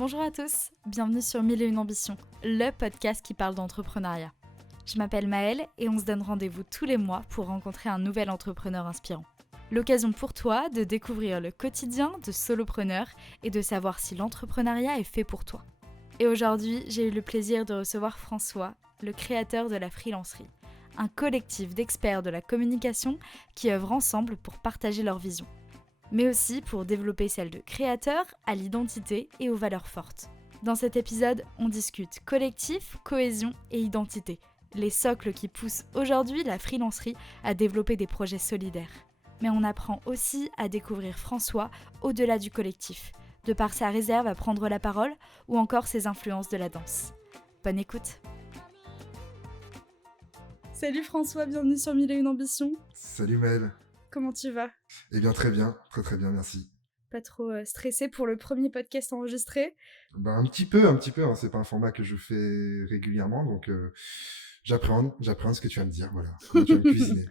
Bonjour à tous, bienvenue sur Mille et une ambitions, le podcast qui parle d'entrepreneuriat. Je m'appelle Maëlle et on se donne rendez-vous tous les mois pour rencontrer un nouvel entrepreneur inspirant. L'occasion pour toi de découvrir le quotidien de solopreneurs et de savoir si l'entrepreneuriat est fait pour toi. Et aujourd'hui, j'ai eu le plaisir de recevoir François, le créateur de la Freelancerie, un collectif d'experts de la communication qui œuvrent ensemble pour partager leur vision, mais aussi pour développer celle de créateurs à l'identité et aux valeurs fortes. Dans cet épisode, on discute collectif, cohésion et identité, les socles qui poussent aujourd'hui la freelancerie à développer des projets solidaires. Mais on apprend aussi à découvrir François au-delà du collectif, de par sa réserve à prendre la parole ou encore ses influences de la danse. Bonne écoute. Salut François, bienvenue sur Mille et une ambitions. Salut Maëlle. Comment tu vas ? Eh bien très bien, très bien, merci. Pas trop stressé pour le premier podcast enregistré ? Un petit peu, hein, c'est pas un format que je fais régulièrement, donc j'apprends ce que tu vas me dire, voilà. Comment tu vas me cuisiner.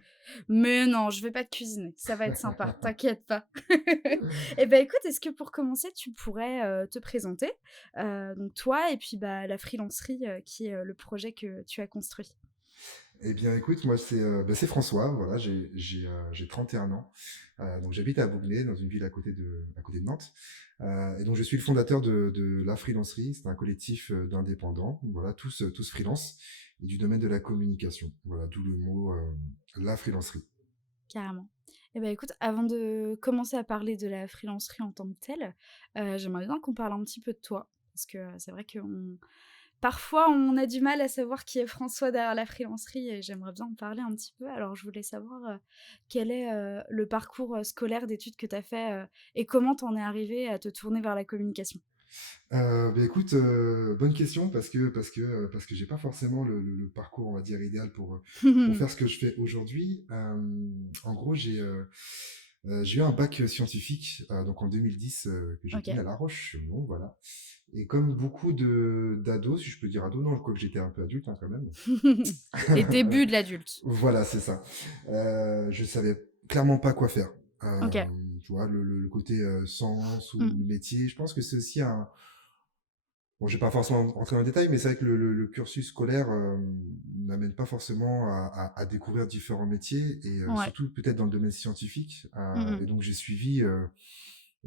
Mais non, je vais pas te cuisiner, ça va être sympa, t'inquiète pas. Eh ben écoute, est-ce que pour commencer, tu pourrais te présenter, donc toi et puis la freelancerie qui est le projet que tu as construit. Eh bien écoute, moi c'est François, voilà, j'ai 31 ans, donc j'habite à Bougnay, dans une ville à côté de Nantes, et donc je suis le fondateur de La Freelancerie, c'est un collectif d'indépendants, voilà, tous freelance, et du domaine de la communication, voilà, d'où le mot La Freelancerie. Carrément. Eh ben écoute, avant de commencer à parler de la freelancerie en tant que telle, j'aimerais bien qu'on parle un petit peu de toi, parce que c'est vrai que parfois on a du mal à savoir qui est François derrière la freelancerie et j'aimerais bien en parler un petit peu. Alors je voulais savoir quel est le parcours scolaire d'études que tu as fait et comment t'en es arrivé à te tourner vers la communication. Écoute, bonne question parce que j'ai pas forcément le parcours, on va dire, idéal pour faire ce que je fais aujourd'hui. En gros, j'ai eu un bac scientifique, donc en 2010, que j'ai Ok. obtenu à La Roche-sur-Yon, voilà. Et comme beaucoup d'ados, si je peux dire ados, non, je crois que j'étais un peu adulte, hein, quand même. Les débuts de l'adulte. Voilà, c'est ça. Je savais clairement pas quoi faire. Ok. Tu vois, le côté sens ou Mm. le métier, je pense que c'est aussi un. Bon, je vais pas forcément rentrer dans le détail, mais c'est vrai que le cursus scolaire n'amène pas forcément à découvrir différents métiers, et Ouais. surtout peut-être dans le domaine scientifique. Mm, Et donc j'ai suivi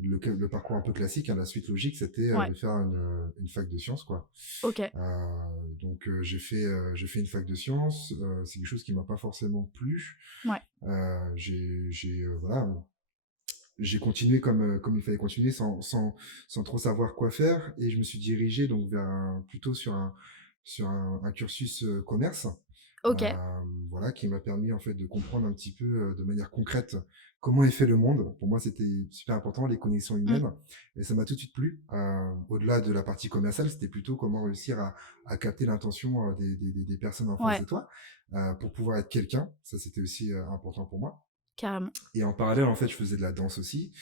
le parcours un peu classique, hein, la suite logique, c'était ouais. de faire une fac de sciences, quoi. Ok. Donc j'ai fait une fac de sciences, c'est quelque chose qui m'a pas forcément plu. Ouais. Voilà, j'ai continué comme il fallait continuer sans trop savoir quoi faire, et je me suis dirigé donc plutôt sur un cursus commerce, Ok. voilà, qui m'a permis en fait de comprendre un petit peu de manière concrète comment est fait le monde. Pour moi, c'était super important, les connexions Mm. humaines, et ça m'a tout de suite plu. Au-delà de la partie commerciale, c'était plutôt comment réussir à capter l'intention des personnes en face Ouais. de toi, pour pouvoir être quelqu'un. Ça, c'était aussi important pour moi. Carrément. Et en parallèle, en fait, je faisais de la danse aussi.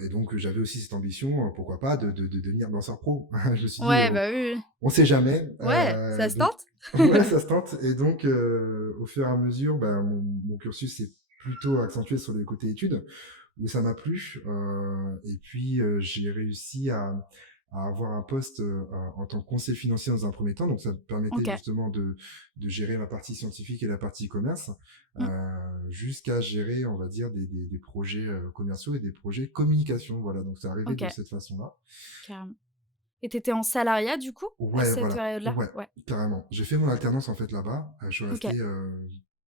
Et donc, j'avais aussi cette ambition, pourquoi pas, de devenir danseur pro. Je me suis dit, Ouais, bah oui. on sait jamais. Ouais, ça se Donc, tente. ouais, ça se tente. Et donc, au fur et à mesure, mon cursus s'est plutôt accentué sur les côtés études, où ça m'a plu. Et puis, j'ai réussi à avoir un poste en tant que conseiller financier dans un premier temps. Donc, ça me permettait Ok. justement de gérer ma partie scientifique et la partie commerce, Mm. jusqu'à gérer, on va dire, des projets commerciaux et des projets communication. Voilà, donc c'est arrivé Ok. de cette façon-là. Carrément. Et t'étais en salariat du coup à Ouais, cette voilà, période-là? ouais, Ouais. carrément. J'ai fait mon alternance en fait là-bas. Je suis Ok. resté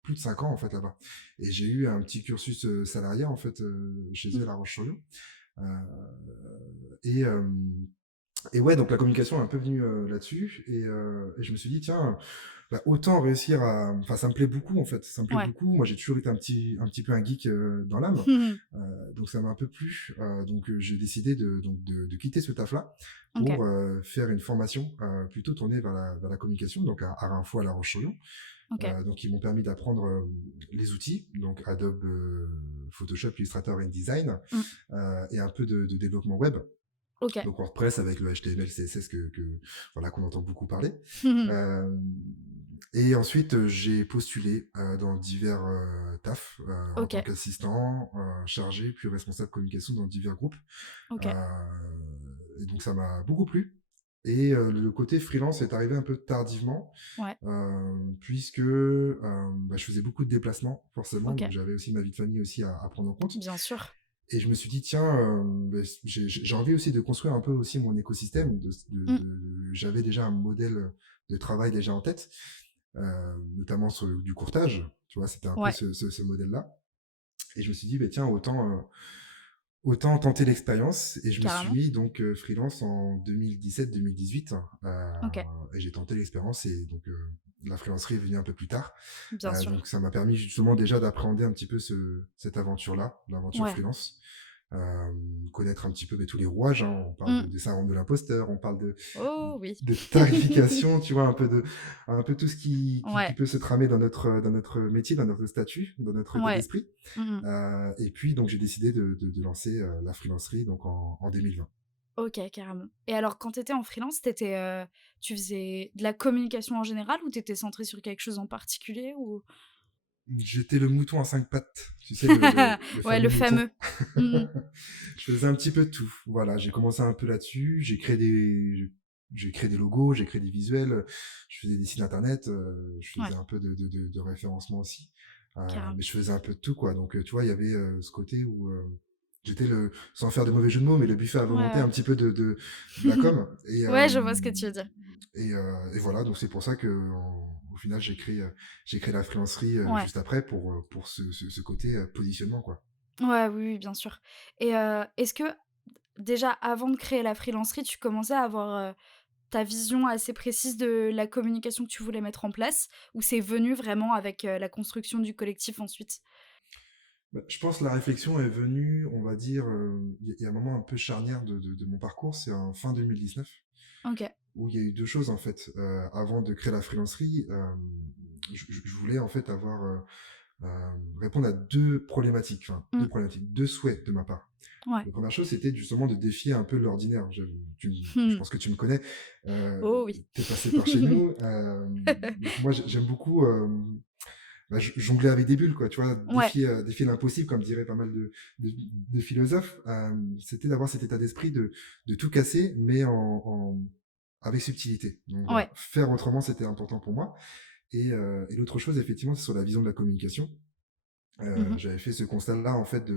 plus de 5 ans en fait là-bas. Et j'ai eu un petit cursus salarié en fait chez eux à Mm. La Roche-sur-Yon. Euh, et, euh, et ouais, donc la communication est un peu venue là-dessus. Et je me suis dit, tiens, autant réussir à. Enfin, ça me plaît beaucoup en fait. Ça me plaît Ouais. beaucoup. Moi, j'ai toujours été un petit peu un geek dans l'âme. Donc ça m'a un peu plu. Donc j'ai décidé de quitter ce taf-là Ok. pour faire une formation plutôt tournée vers la communication, donc à Rinfo à La Roche-sur-Yon. Ok. Donc ils m'ont permis d'apprendre les outils, donc Adobe Photoshop, Illustrator, InDesign, Mm. et un peu de développement web. Ok. Donc WordPress avec le HTML, CSS voilà, qu'on entend beaucoup parler. Euh, et ensuite, j'ai postulé dans divers tafs en Ok. tant qu'assistant, chargé, puis responsable communication dans divers groupes. Ok. Euh, et donc ça m'a beaucoup plu. Et le côté freelance est arrivé un peu tardivement, Ouais, puisque je faisais beaucoup de déplacements, forcément. OK. Donc j'avais aussi ma vie de famille aussi à prendre en compte. Bien sûr. Et je me suis dit, tiens, j'ai envie aussi de construire un peu aussi mon écosystème. Mmh. J'avais déjà un modèle de travail déjà en tête, notamment sur du courtage. Tu vois, c'était un peu Ouais, ce modèle-là. Et je me suis dit, bah, tiens, autant tenter l'expérience. Et je me suis carrément. mis donc freelance en 2017-2018. OK, Et j'ai tenté l'expérience. Et donc, la freelancerie est venue un peu plus tard. bien sûr. Donc, ça m'a permis justement déjà d'appréhender un petit peu cette aventure-là, l'aventure Ouais. freelance. Connaître un petit peu tous les rouages, hein. On parle Mmh. de syndrome de l'imposteur, on parle Oh oui. de tarification, tu vois, un peu tout ce qui Ouais, peut se tramer dans notre métier, dans notre statut, dans notre état ouais. d'esprit. Mmh. Et puis, donc, j'ai décidé de lancer la freelancerie donc en 2020. OK, carrément. Et alors quand tu étais en freelance, tu faisais de la communication en général ou tu étais centrée sur quelque chose en particulier ou? J'étais le mouton à cinq pattes, tu sais, le Ouais, fameux le mouton. fameux. Mmh mh. Je faisais un petit peu de tout. Voilà, j'ai commencé un peu là-dessus. J'ai créé des logos, j'ai créé des visuels, je faisais des sites internet, je faisais Ouais, un peu de référencement aussi. carrément. Mais je faisais un peu de tout, quoi. Donc, tu vois, il y avait ce côté où j'étais sans faire de mauvais jeu de mots, mais le buffet à volonté Ouais, un petit peu de la com. ouais, je vois ce que tu veux dire. Et voilà, donc c'est pour ça que au final j'ai créé la freelancerie Ouais. juste après pour ce côté positionnement, quoi. Ouais, oui, oui, bien sûr. Et est-ce que déjà avant de créer la freelancerie, tu commençais à avoir, ta vision assez précise de la communication que tu voulais mettre en place? Ou c'est venu vraiment avec, la construction du collectif ensuite? Bah, je pense que la réflexion est venue, on va dire, il y a un moment un peu charnière de mon parcours, c'est en fin 2019, OK. où il y a eu 2 choses en fait. Avant de créer la freelancerie, je voulais en fait répondre à 2 problématiques, enfin 2 Mmh. problématiques, 2 souhaits de ma part. Ouais. La première chose, c'était justement de défier un peu l'ordinaire. Je Mmh. pense que tu me connais, Oh oui. tu es passé par chez nous. Donc moi, j'aime beaucoup jongler avec des bulles, quoi, tu vois, Ouais, défier l'impossible, comme diraient pas mal de, de philosophes. C'était d'avoir cet état d'esprit de tout casser, mais avec subtilité. Donc voilà, ouais. faire autrement, c'était important pour moi. Et l'autre chose, effectivement, c'est sur la vision de la communication. Mmh mh. J'avais fait ce constat-là, en fait,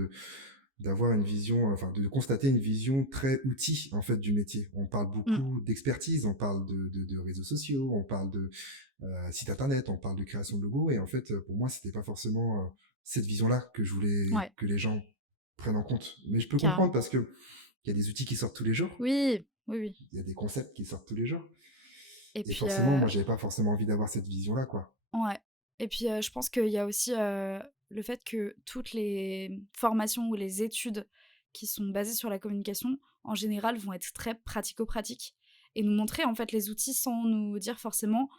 d'avoir une vision, enfin de constater une vision très outil en fait du métier. On parle Mmh. beaucoup d'expertise, on parle de réseaux sociaux, on parle de site internet, on parle de création de logos, et en fait pour moi c'était pas forcément cette vision-là que je voulais Ouais, que les gens prennent en compte. Mais je peux comprendre carrément. parce que il y a des outils qui sortent tous les jours, Oui, oui, oui. il y a des concepts qui sortent tous les jours, Et et puis, forcément moi j'avais pas forcément envie d'avoir cette vision-là, quoi. ouais. Et puis, je pense qu'il y a aussi, le fait que toutes les formations ou les études qui sont basées sur la communication, en général, vont être très pratico-pratiques et nous montrer, en fait, les outils sans nous dire forcément,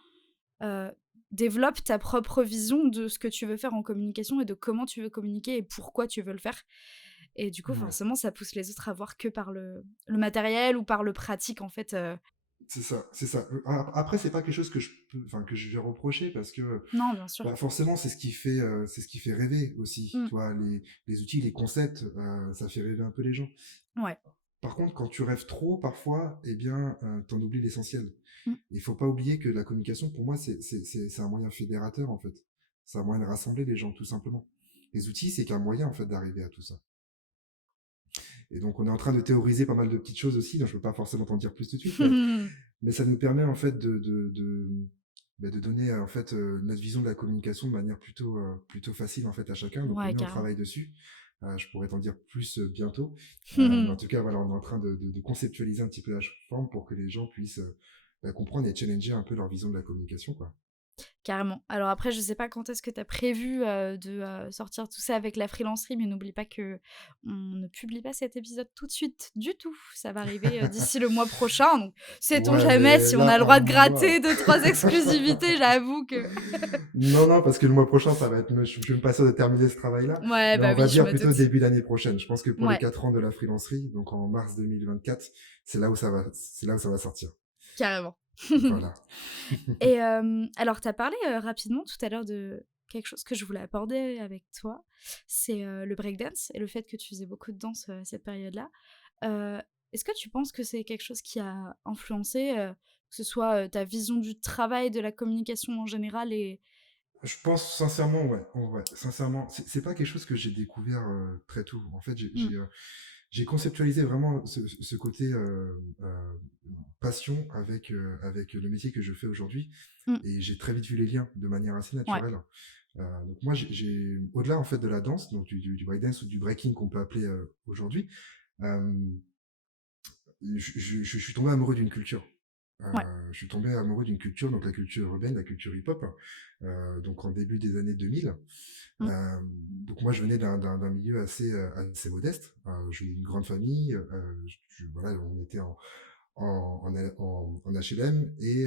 heu: «Développe ta propre vision de ce que tu veux faire en communication et de comment tu veux communiquer et pourquoi tu veux le faire». Et du coup, Ouais. forcément, ça pousse les autres à voir que par le matériel ou par le pratique, en fait, C'est ça, c'est ça. Après, c'est pas quelque chose que je vais reprocher parce que non, bien sûr. bah, forcément, c'est ce qui fait rêver aussi. Mmh. Tu vois, les outils, les concepts, ça fait rêver un peu les gens. Ouais. Par contre, quand tu rêves trop, parfois, eh bien, t'en oublies l'essentiel. Mmh. Il faut pas oublier que la communication, pour moi, c'est un moyen fédérateur, en fait. C'est un moyen de rassembler les gens, tout simplement. Les outils, c'est qu'un moyen, en fait, d'arriver à tout ça. Et donc, on est en train de théoriser pas mal de petites choses aussi, donc je peux pas forcément t'en dire plus tout de suite, mais ça nous permet, en fait, de donner, en fait, notre vision de la communication de manière plutôt facile, en fait, à chacun. Donc, Ouais, oui, on carrément. travaille dessus. Je pourrais t'en dire plus bientôt. Mais en tout cas, voilà, on est en train de conceptualiser un petit peu la forme pour que les gens puissent comprendre et challenger un peu leur vision de la communication, quoi. Carrément. Alors après, je sais pas quand est-ce que tu as prévu, sortir tout ça avec la freelancerie, mais n'oublie pas qu'on ne publie pas cet épisode tout de suite du tout. Ça va arriver, d'ici le mois prochain, donc sait-on Ouais, jamais mais si on là, a le un droit de mois. gratter 2-3 exclusivités, j'avoue que Non, non, parce que le mois prochain, ça va être, je suis même pas sûr de terminer ce travail-là. ouais, Mais bah on oui, va je dire me plutôt doute. début d'année prochaine. Je pense que pour les Ouais, 4 ans de la freelancerie, donc en mars 2024, c'est là où ça va sortir. carrément. Voilà. Et alors tu as parlé, rapidement tout à l'heure de quelque chose que je voulais aborder avec toi, c'est, le breakdance et le fait que tu faisais beaucoup de danse, à cette période-là. Est-ce que tu penses que c'est quelque chose qui a influencé, que ce soit, ta vision du travail, de la communication en général et Je pense sincèrement, ouais, en vrai, sincèrement, c'est pas quelque chose que j'ai découvert très tôt. En fait, mmh, j'ai conceptualisé vraiment ce côté passion avec le métier que je fais aujourd'hui, mmh, et j'ai très vite vu les liens de manière assez ouais, naturelle. Donc moi, au-delà en fait de la danse, donc du breakdance ou du breaking qu'on peut appeler aujourd'hui, euh, je suis tombé amoureux d'une culture. ouais, Je suis tombé amoureux d'une culture, donc la culture urbaine, la culture hip-hop, donc en début des années 2000. mmh, Donc moi, je venais d'un milieu assez modeste. Je venais d'une grande famille. Voilà, on était en HLM, et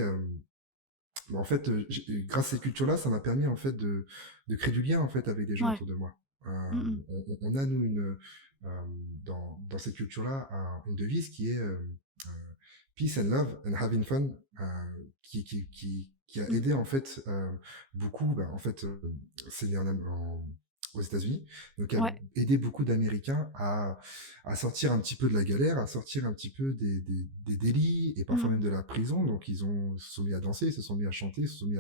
bah, en fait, grâce à cette culture-là, ça m'a permis en fait de créer du lien en fait avec des gens ouais, autour de moi. mmh mh, On a nous dans cette culture-là une devise qui est Peace and Love and Having Fun, qui a mmh, aidé en fait beaucoup. Bah, en fait, c'est né aux États-Unis, donc a ouais, aidé beaucoup d'Américains à sortir un petit peu de la galère, à sortir un petit peu des délits et parfois mmh, même de la prison. Donc se sont mis à danser, ils se sont mis à chanter, se sont mis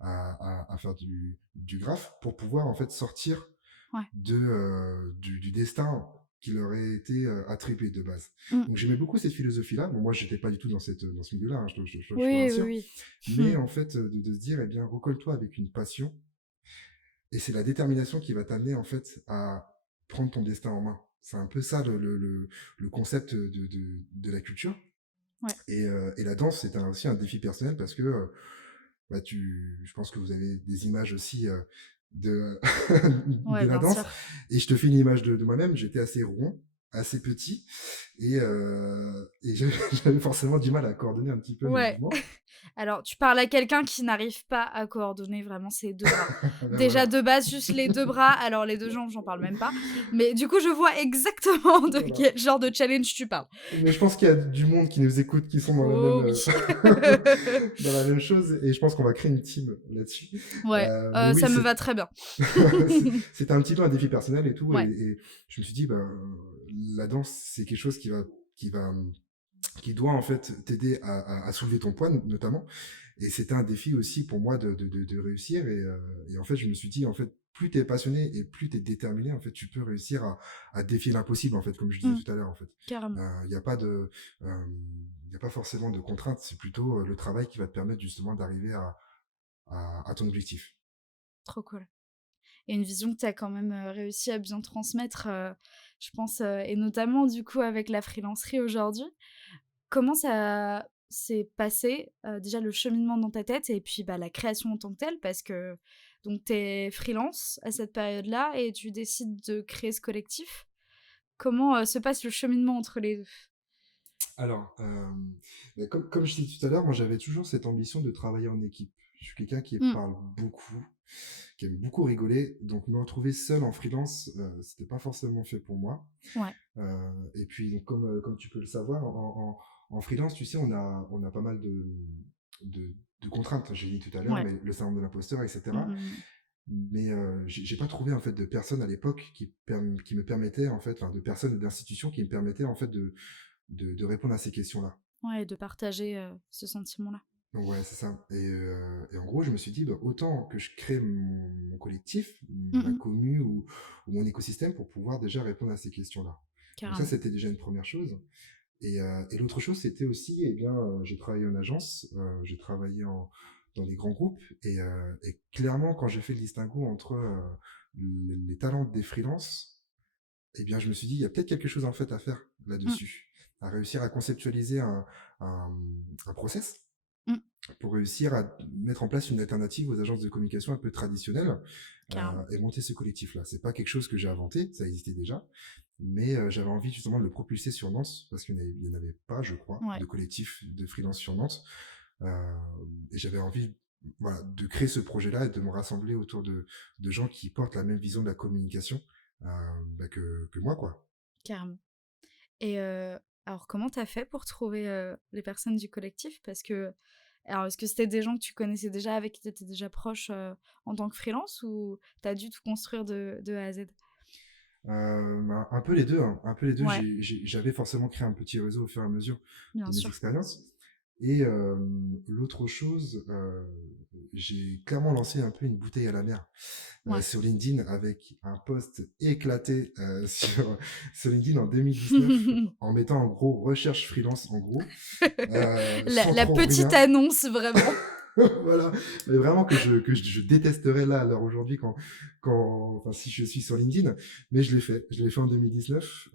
à faire du graphe pour pouvoir en fait sortir ouais, du destin qui leur ait été attribué de base. mmh, Donc j'aimais beaucoup cette philosophie-là. Bon, moi, j'étais pas du tout dans ce milieu-là, hein, je te oui, oui, rassure. oui. Mais Mmh, en fait, de se dire, eh bien, recolle-toi avec une passion, et c'est la détermination qui va t'amener en fait à prendre ton destin en main. C'est un peu ça le concept de la culture. ouais, Et la danse, c'est aussi un défi personnel parce que bah, je pense que vous avez des images aussi de, de ouais, la bien danse. sûr. Et je te fais une image de moi-même. J'étais assez rond, assez petit, et j'avais forcément du mal à coordonner un petit peu mes Ouais. mouvements. Alors, tu parles à quelqu'un qui n'arrive pas à coordonner vraiment ses 2 bras. Ben Déjà, voilà. de base, juste les 2 bras, alors les 2 jambes, j'en parle même pas. Mais du coup, je vois exactement de Voilà. quel genre de challenge tu parles. Mais je pense qu'il y a du monde qui nous écoute qui sont dans la même, Oh oui. dans la même chose, et je pense qu'on va créer une team là-dessus. Ouais, Mais oui, ça me va très bien. c'était un petit peu un défi personnel et tout, Ouais. et je me suis dit, ben, la danse, c'est quelque chose qui va, qui doit en fait t'aider à soulever ton poids notamment. Et c'était un défi aussi pour moi de réussir. Et en fait, je me suis dit, en fait, plus tu es passionné et plus tu es déterminé, en fait, tu peux réussir à défier l'impossible, en fait, comme je disais Mmh, tout à l'heure, en fait. carrément. Il n'y a pas y a pas forcément de contraintes, c'est plutôt le travail qui va te permettre justement d'arriver à ton objectif. Trop cool. Et une vision que tu as quand même, réussi à bien transmettre, je pense, et notamment du coup avec la freelancerie aujourd'hui. Comment ça s'est passé, déjà le cheminement dans ta tête et puis, bah, la création en tant que telle? Parce que donc tu es freelance à cette période-là et tu décides de créer ce collectif. Comment, se passe le cheminement entre les 2? Alors, bah, comme je disais tout à l'heure, moi j'avais toujours cette ambition de travailler en équipe. Je suis quelqu'un qui Mmh, parle beaucoup, qui aime beaucoup rigoler, donc me retrouver seul en freelance, c'était pas forcément fait pour moi. ouais, Et puis, donc, comme tu peux le savoir, en freelance, tu sais, on a pas mal de contraintes. J'ai dit tout à l'heure, ouais. mais le syndrome de l'imposteur, Mmh etc. mh, mmh. Mais j'ai pas trouvé en fait de personnes à l'époque qui me permettaient en fait, enfin de personnes ou d'institutions qui me permettaient en fait de répondre à ces questions-là. Ouais, de partager, ce sentiment-là. Ouais, c'est ça. Et en gros, je me suis dit, bah, autant que je crée mon collectif, Mmh ma mh. commu ou mon écosystème pour pouvoir déjà répondre à ces questions-là. Donc ça, Carrément. c'était déjà une première chose. Et l'autre chose, c'était aussi, eh bien, j'ai travaillé en agence, j'ai travaillé dans des grands groupes, et clairement, quand j'ai fait le distinguo entre les talents des freelances, eh bien, je me suis dit, il y a peut-être quelque chose en fait à faire Mmh. là-dessus, à réussir à conceptualiser un, un process Mmh. pour réussir à mettre en place une alternative aux agences de communication un peu traditionnelles, Carrément. et monter ce collectif-là. C'est pas quelque chose que j'ai inventé, ça existait déjà, mais j'avais envie justement de le propulser sur Nantes parce qu'il n'y en avait pas, je crois, Ouais, de collectif de freelance sur Nantes. Euh, et j'avais envie, voilà, de créer ce projet-là et de me rassembler autour de gens qui portent la même vision de la communication bah, que moi, quoi. carrément. Et alors comment tu as fait pour trouver, les personnes du collectif? Parce que alors est-ce que c'était des gens que tu connaissais déjà, avec qui tu étais déjà proche, en tant que freelance ou tu as dû tout construire de A à Z? Un peu les deux, hein, un peu les deux. Ouais, J'avais forcément créé un petit réseau au fur et à mesure bien de mes sûr. expériences. Et l'autre chose, j'ai clairement lancé un peu une bouteille à la mer Ouais. sur LinkedIn avec un post éclaté sur LinkedIn en 2019 en mettant en gros recherche freelance en gros, sans La trop petite rien. annonce, vraiment. Voilà, mais vraiment que je détesterais là à l'heure aujourd'hui enfin, si je suis sur LinkedIn, mais je l'ai fait en 2019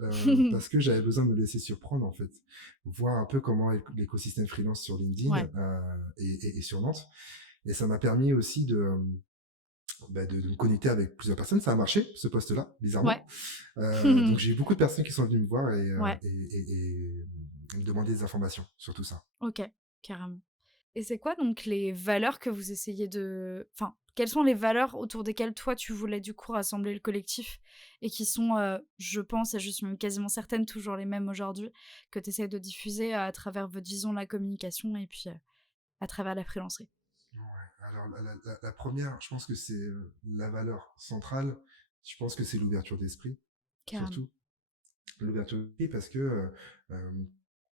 parce que j'avais besoin de me laisser surprendre en fait, voir un peu comment est l'écosystème freelance sur LinkedIn Ouais. et sur Nantes, et ça m'a permis aussi de me connecter avec plusieurs personnes. Ça a marché ce poste-là, Ouais. bizarrement. Donc j'ai eu beaucoup de personnes qui sont venues me voir Ouais. et me demander des informations sur tout ça. OK, carrément. Et c'est quoi donc les valeurs que vous essayez de enfin, quelles sont les valeurs autour desquelles toi tu voulais du coup rassembler le collectif et qui sont, je pense et je suis même quasiment certaine toujours les mêmes aujourd'hui, que tu essaies de diffuser à travers votre vision de la communication et puis, à travers la freelancerie? Ouais. Alors, la première, je pense que c'est la valeur centrale. Je pense que c'est l'ouverture d'esprit, Carrément. surtout. L'ouverture d'esprit parce que euh,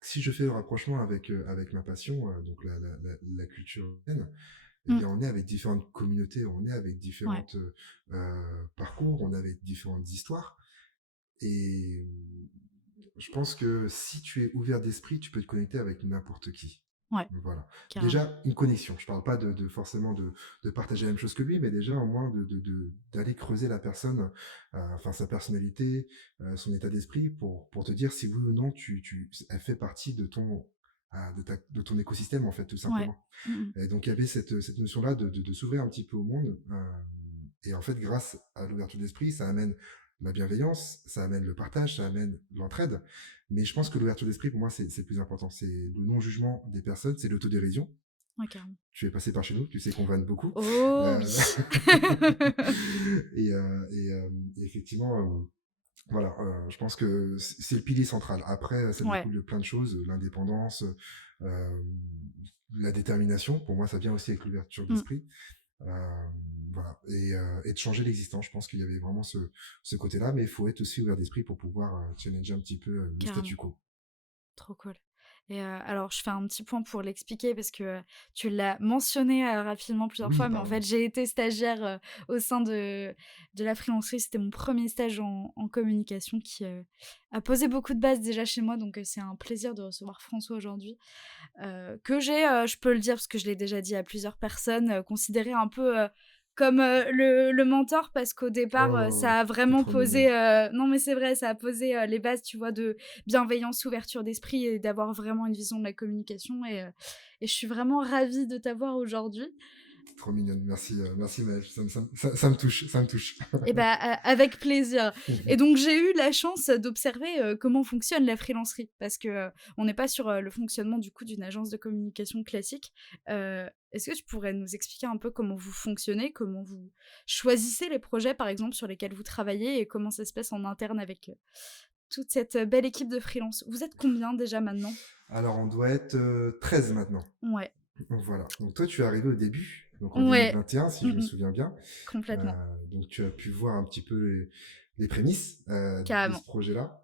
si je fais le rapprochement avec ma passion, donc la culture humaine, eh Mmh. bien, on est avec différentes communautés, on est avec Ouais. différentes parcours, on est avec différentes histoires. Et je pense que si tu es ouvert d'esprit, tu peux te connecter avec n'importe qui. Ouais, Voilà. carrément. Déjà, une connexion. Je parle pas forcément de partager la même chose que lui, mais déjà au moins d'aller creuser la personne, enfin sa personnalité, son état d'esprit, pour te dire si oui ou non elle fait partie de ton écosystème en fait, tout Ouais. simplement. Mmh mh. Et donc il y avait cette notion-là de s'ouvrir un petit peu au monde. Et en fait, grâce à l'ouverture d'esprit, ça amène la bienveillance, ça amène le partage, ça amène l'entraide. Mais je pense que l'ouverture d'esprit, pour moi, c'est le plus important. C'est le non-jugement des personnes, c'est l'autodérision. Ouais, carrément. Tu es passé par chez nous, tu sais qu'on vanne beaucoup. Oh Euh, oui! et effectivement, voilà, je pense que c'est le pilier central. Après, ça Ouais. découle de plein de choses, l'indépendance, euh, la détermination. Pour moi, ça vient aussi avec l'ouverture Mmh. d'esprit. Euh, voilà. Et de changer l'existence. Je pense qu'il y avait vraiment ce côté-là, mais il faut être aussi ouvert d'esprit pour pouvoir challenger un petit peu le statu Carrément. quo. Trop cool. Et alors je fais un petit point pour l'expliquer parce que, tu l'as mentionné, rapidement plusieurs Oui, fois, mais en fait pardon. j'ai été stagiaire, au sein de la freelancerie. C'était mon premier stage en communication qui, a posé beaucoup de bases déjà chez moi, donc c'est un plaisir de recevoir François aujourd'hui. Que j'ai, je peux le dire parce que je l'ai déjà dit à plusieurs personnes, considéré un peu, comme, le mentor parce qu'au départ, Oh, ça a t'es vraiment trop mignonne. posé, non mais c'est vrai, ça a posé, les bases, tu vois, de bienveillance, ouverture d'esprit et d'avoir vraiment une vision de la communication et je suis vraiment ravie de t'avoir aujourd'hui. T'es trop mignonne. Merci, merci Maëlle. Ça me touche, ça me touche. Et bah, avec plaisir. Et donc j'ai eu la chance d'observer, comment fonctionne la freelancerie parce que, on n'est pas sur, le fonctionnement du coup d'une agence de communication classique. Est-ce que tu pourrais nous expliquer un peu comment vous fonctionnez? Comment vous choisissez les projets, par exemple, sur lesquels vous travaillez et comment ça se passe en interne avec, toute cette, belle équipe de freelance? Vous êtes combien déjà maintenant? Alors, on doit être 13 maintenant. Ouais. Donc, voilà. Donc, toi, tu es arrivé au début, donc en Ouais. 2021, si je me Mmh. souviens bien. Complètement. Donc, tu as pu voir un petit peu les prémices de ce Carrément. projet-là.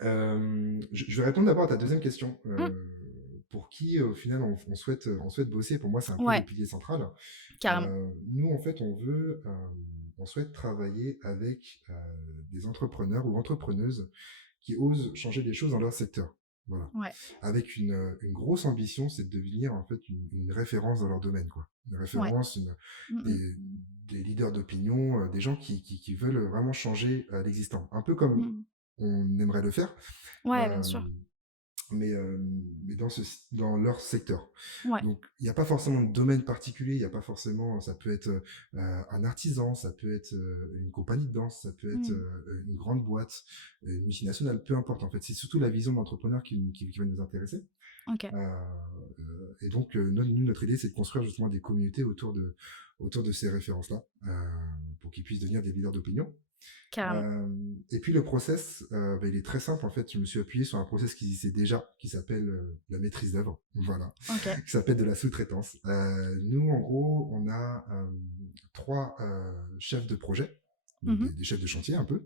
Je vais répondre d'abord à ta deuxième question. Mmh. Pour qui, au final, on souhaite bosser. Pour moi, c'est un peu le Ouais, pilier central. carrément. Nous, en fait, on souhaite travailler avec des entrepreneurs ou entrepreneuses qui osent changer les choses dans leur secteur. Voilà. Ouais. Avec une grosse ambition, c'est de devenir en fait une référence dans leur domaine, quoi. Une Ouais. référence, Mmh mh. des, des leaders d'opinion, des gens qui veulent vraiment changer l'existant. Un peu comme Mmh. on aimerait le faire, Ouais, bien euh, sûr. mais, euh, mais dans leur secteur. Ouais. Donc, il n'y a pas forcément de domaine particulier, il n'y a pas forcément, ça peut être un artisan, ça peut être une compagnie de danse, ça peut être Mmh. une grande boîte, une multinationale, peu importe en fait. C'est surtout la vision d'entrepreneur qui va nous intéresser. OK. Euh, et donc, notre idée, c'est de construire justement des communautés autour de ces références-là, pour qu'ils puissent devenir des leaders d'opinion. Carrément. Et puis le process, il est très simple en fait. Je me suis appuyé sur un process qui existait déjà, qui s'appelle la maîtrise d'œuvre, voilà, OK. qui s'appelle de la sous-traitance. Nous, en gros, on a trois chefs de projet donc Mhm. des chefs de chantier un peu.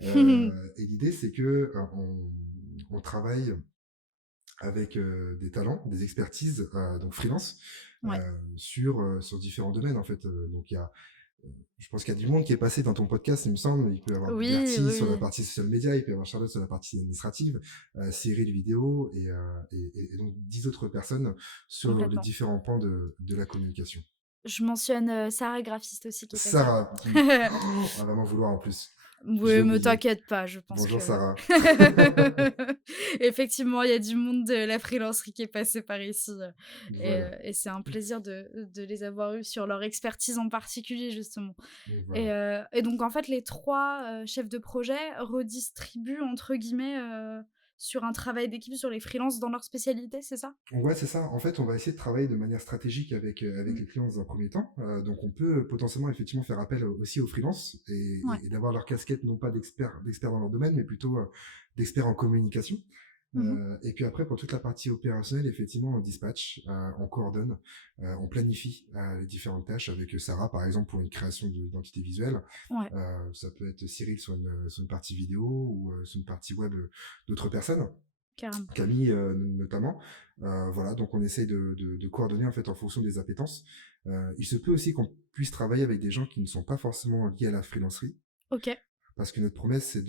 Et l'idée, c'est que on travaille avec des talents, des expertises, donc freelance, Ouais. sur différents domaines en fait. Donc je pense qu'il y a du monde qui est passé dans ton podcast, il me semble. Il peut y avoir Oui, Bertie sur la oui, partie social media, il peut y avoir Charlotte sur la partie administrative, Cyril vidéo et donc 10 autres personnes sur les complètement. différents pans de la communication. Je mentionne Sarah, graphiste aussi, qui est passée avant. Sarah, on va m'en vouloir en plus. Je l'ai Oui, me oublié. t'inquiète pas, je pense Bonjour que Sarah. effectivement, il y a du monde de la freelancerie qui est passé par ici, Voilà. et c'est un plaisir de les avoir eus sur leur expertise en particulier, justement. Voilà. Et donc, en fait, les 3 chefs de projet redistribuent, entre guillemets, sur un travail d'équipe sur les freelances dans leur spécialité, c'est ça? Ouais, c'est ça. En fait, on va essayer de travailler de manière stratégique avec Mmh. les clients dans un premier temps. Donc, on peut potentiellement effectivement faire appel aussi aux freelances Ouais. et d'avoir leur casquette non pas d'experts dans leur domaine, mais plutôt d'experts en communication. Mmh. Et puis après, pour toute la partie opérationnelle, effectivement, on dispatche, on coordonne, on planifie les différentes tâches avec Sarah, par exemple, pour une création d'identité visuelle. Ouais, Ça peut être Cyril sur une partie vidéo ou sur une partie web d'autres personnes. carrément. Camille notamment. Voilà, donc on essaye de coordonner en fait en fonction des appétences. Il se peut aussi qu'on puisse travailler avec des gens qui ne sont pas forcément liés à la freelancerie, OK. parce que notre promesse c'est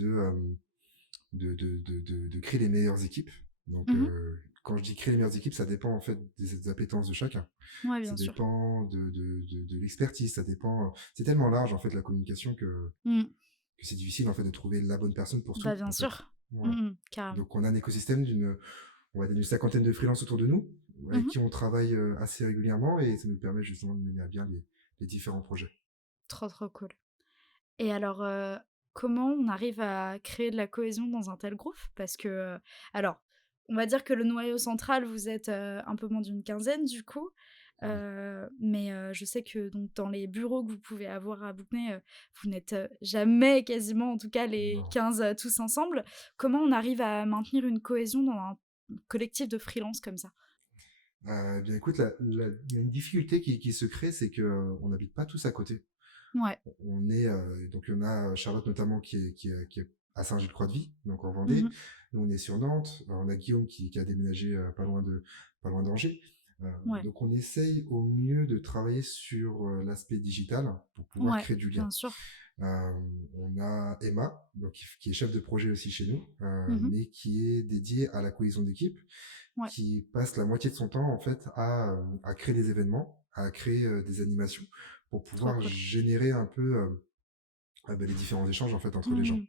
de créer les meilleures équipes. Donc Mmh. quand je dis créer les meilleures équipes, ça dépend en fait des appétences de chacun. Ouais, Ça bien sûr. dépend de l'expertise, ça dépend. C'est tellement large en fait la communication Mmh. que c'est difficile en fait de trouver la bonne personne pour Bah, tout bien en fait. sûr. Voilà. Mmh. Carrément. Donc on a un écosystème on va dire d'une cinquantaine de freelances autour de nous, avec Mmh. qui on travaille assez régulièrement et ça nous permet justement de mener à bien les différents projets. Trop, trop cool. Et alors, comment on arrive à créer de la cohésion dans un tel groupe? Parce que, alors, on va dire que le noyau central, vous êtes, un peu moins d'une quinzaine du coup, Oui. mais je sais que donc dans les bureaux que vous pouvez avoir à Bouquenet, vous n'êtes, jamais quasiment en tout cas les Non. 15 tous ensemble. Comment on arrive à maintenir une cohésion dans un collectif de freelance comme ça? Bien écoute, il y a une difficulté qui se crée, c'est que on n'habite pas tous à côté. Ouais. On est donc il y en a Charlotte notamment qui est à Saint-Gilles-Croix-de-Vie, donc en Vendée. Mmh. Nous on est sur Nantes. On a Guillaume qui a déménagé pas loin d'Angers. Ouais. Donc on essaye au mieux de travailler sur l'aspect digital pour pouvoir Ouais, créer du lien. bien sûr. Euh, on a Emma, donc, qui est chef de projet aussi chez nous, Mmh. mais qui est dédiée à la cohésion d'équipe, Ouais, qui passe la moitié de son temps en fait à créer des événements, à créer des animations pour trop pouvoir cool. générer un peu les différents échanges en fait entre les gens. Mmh.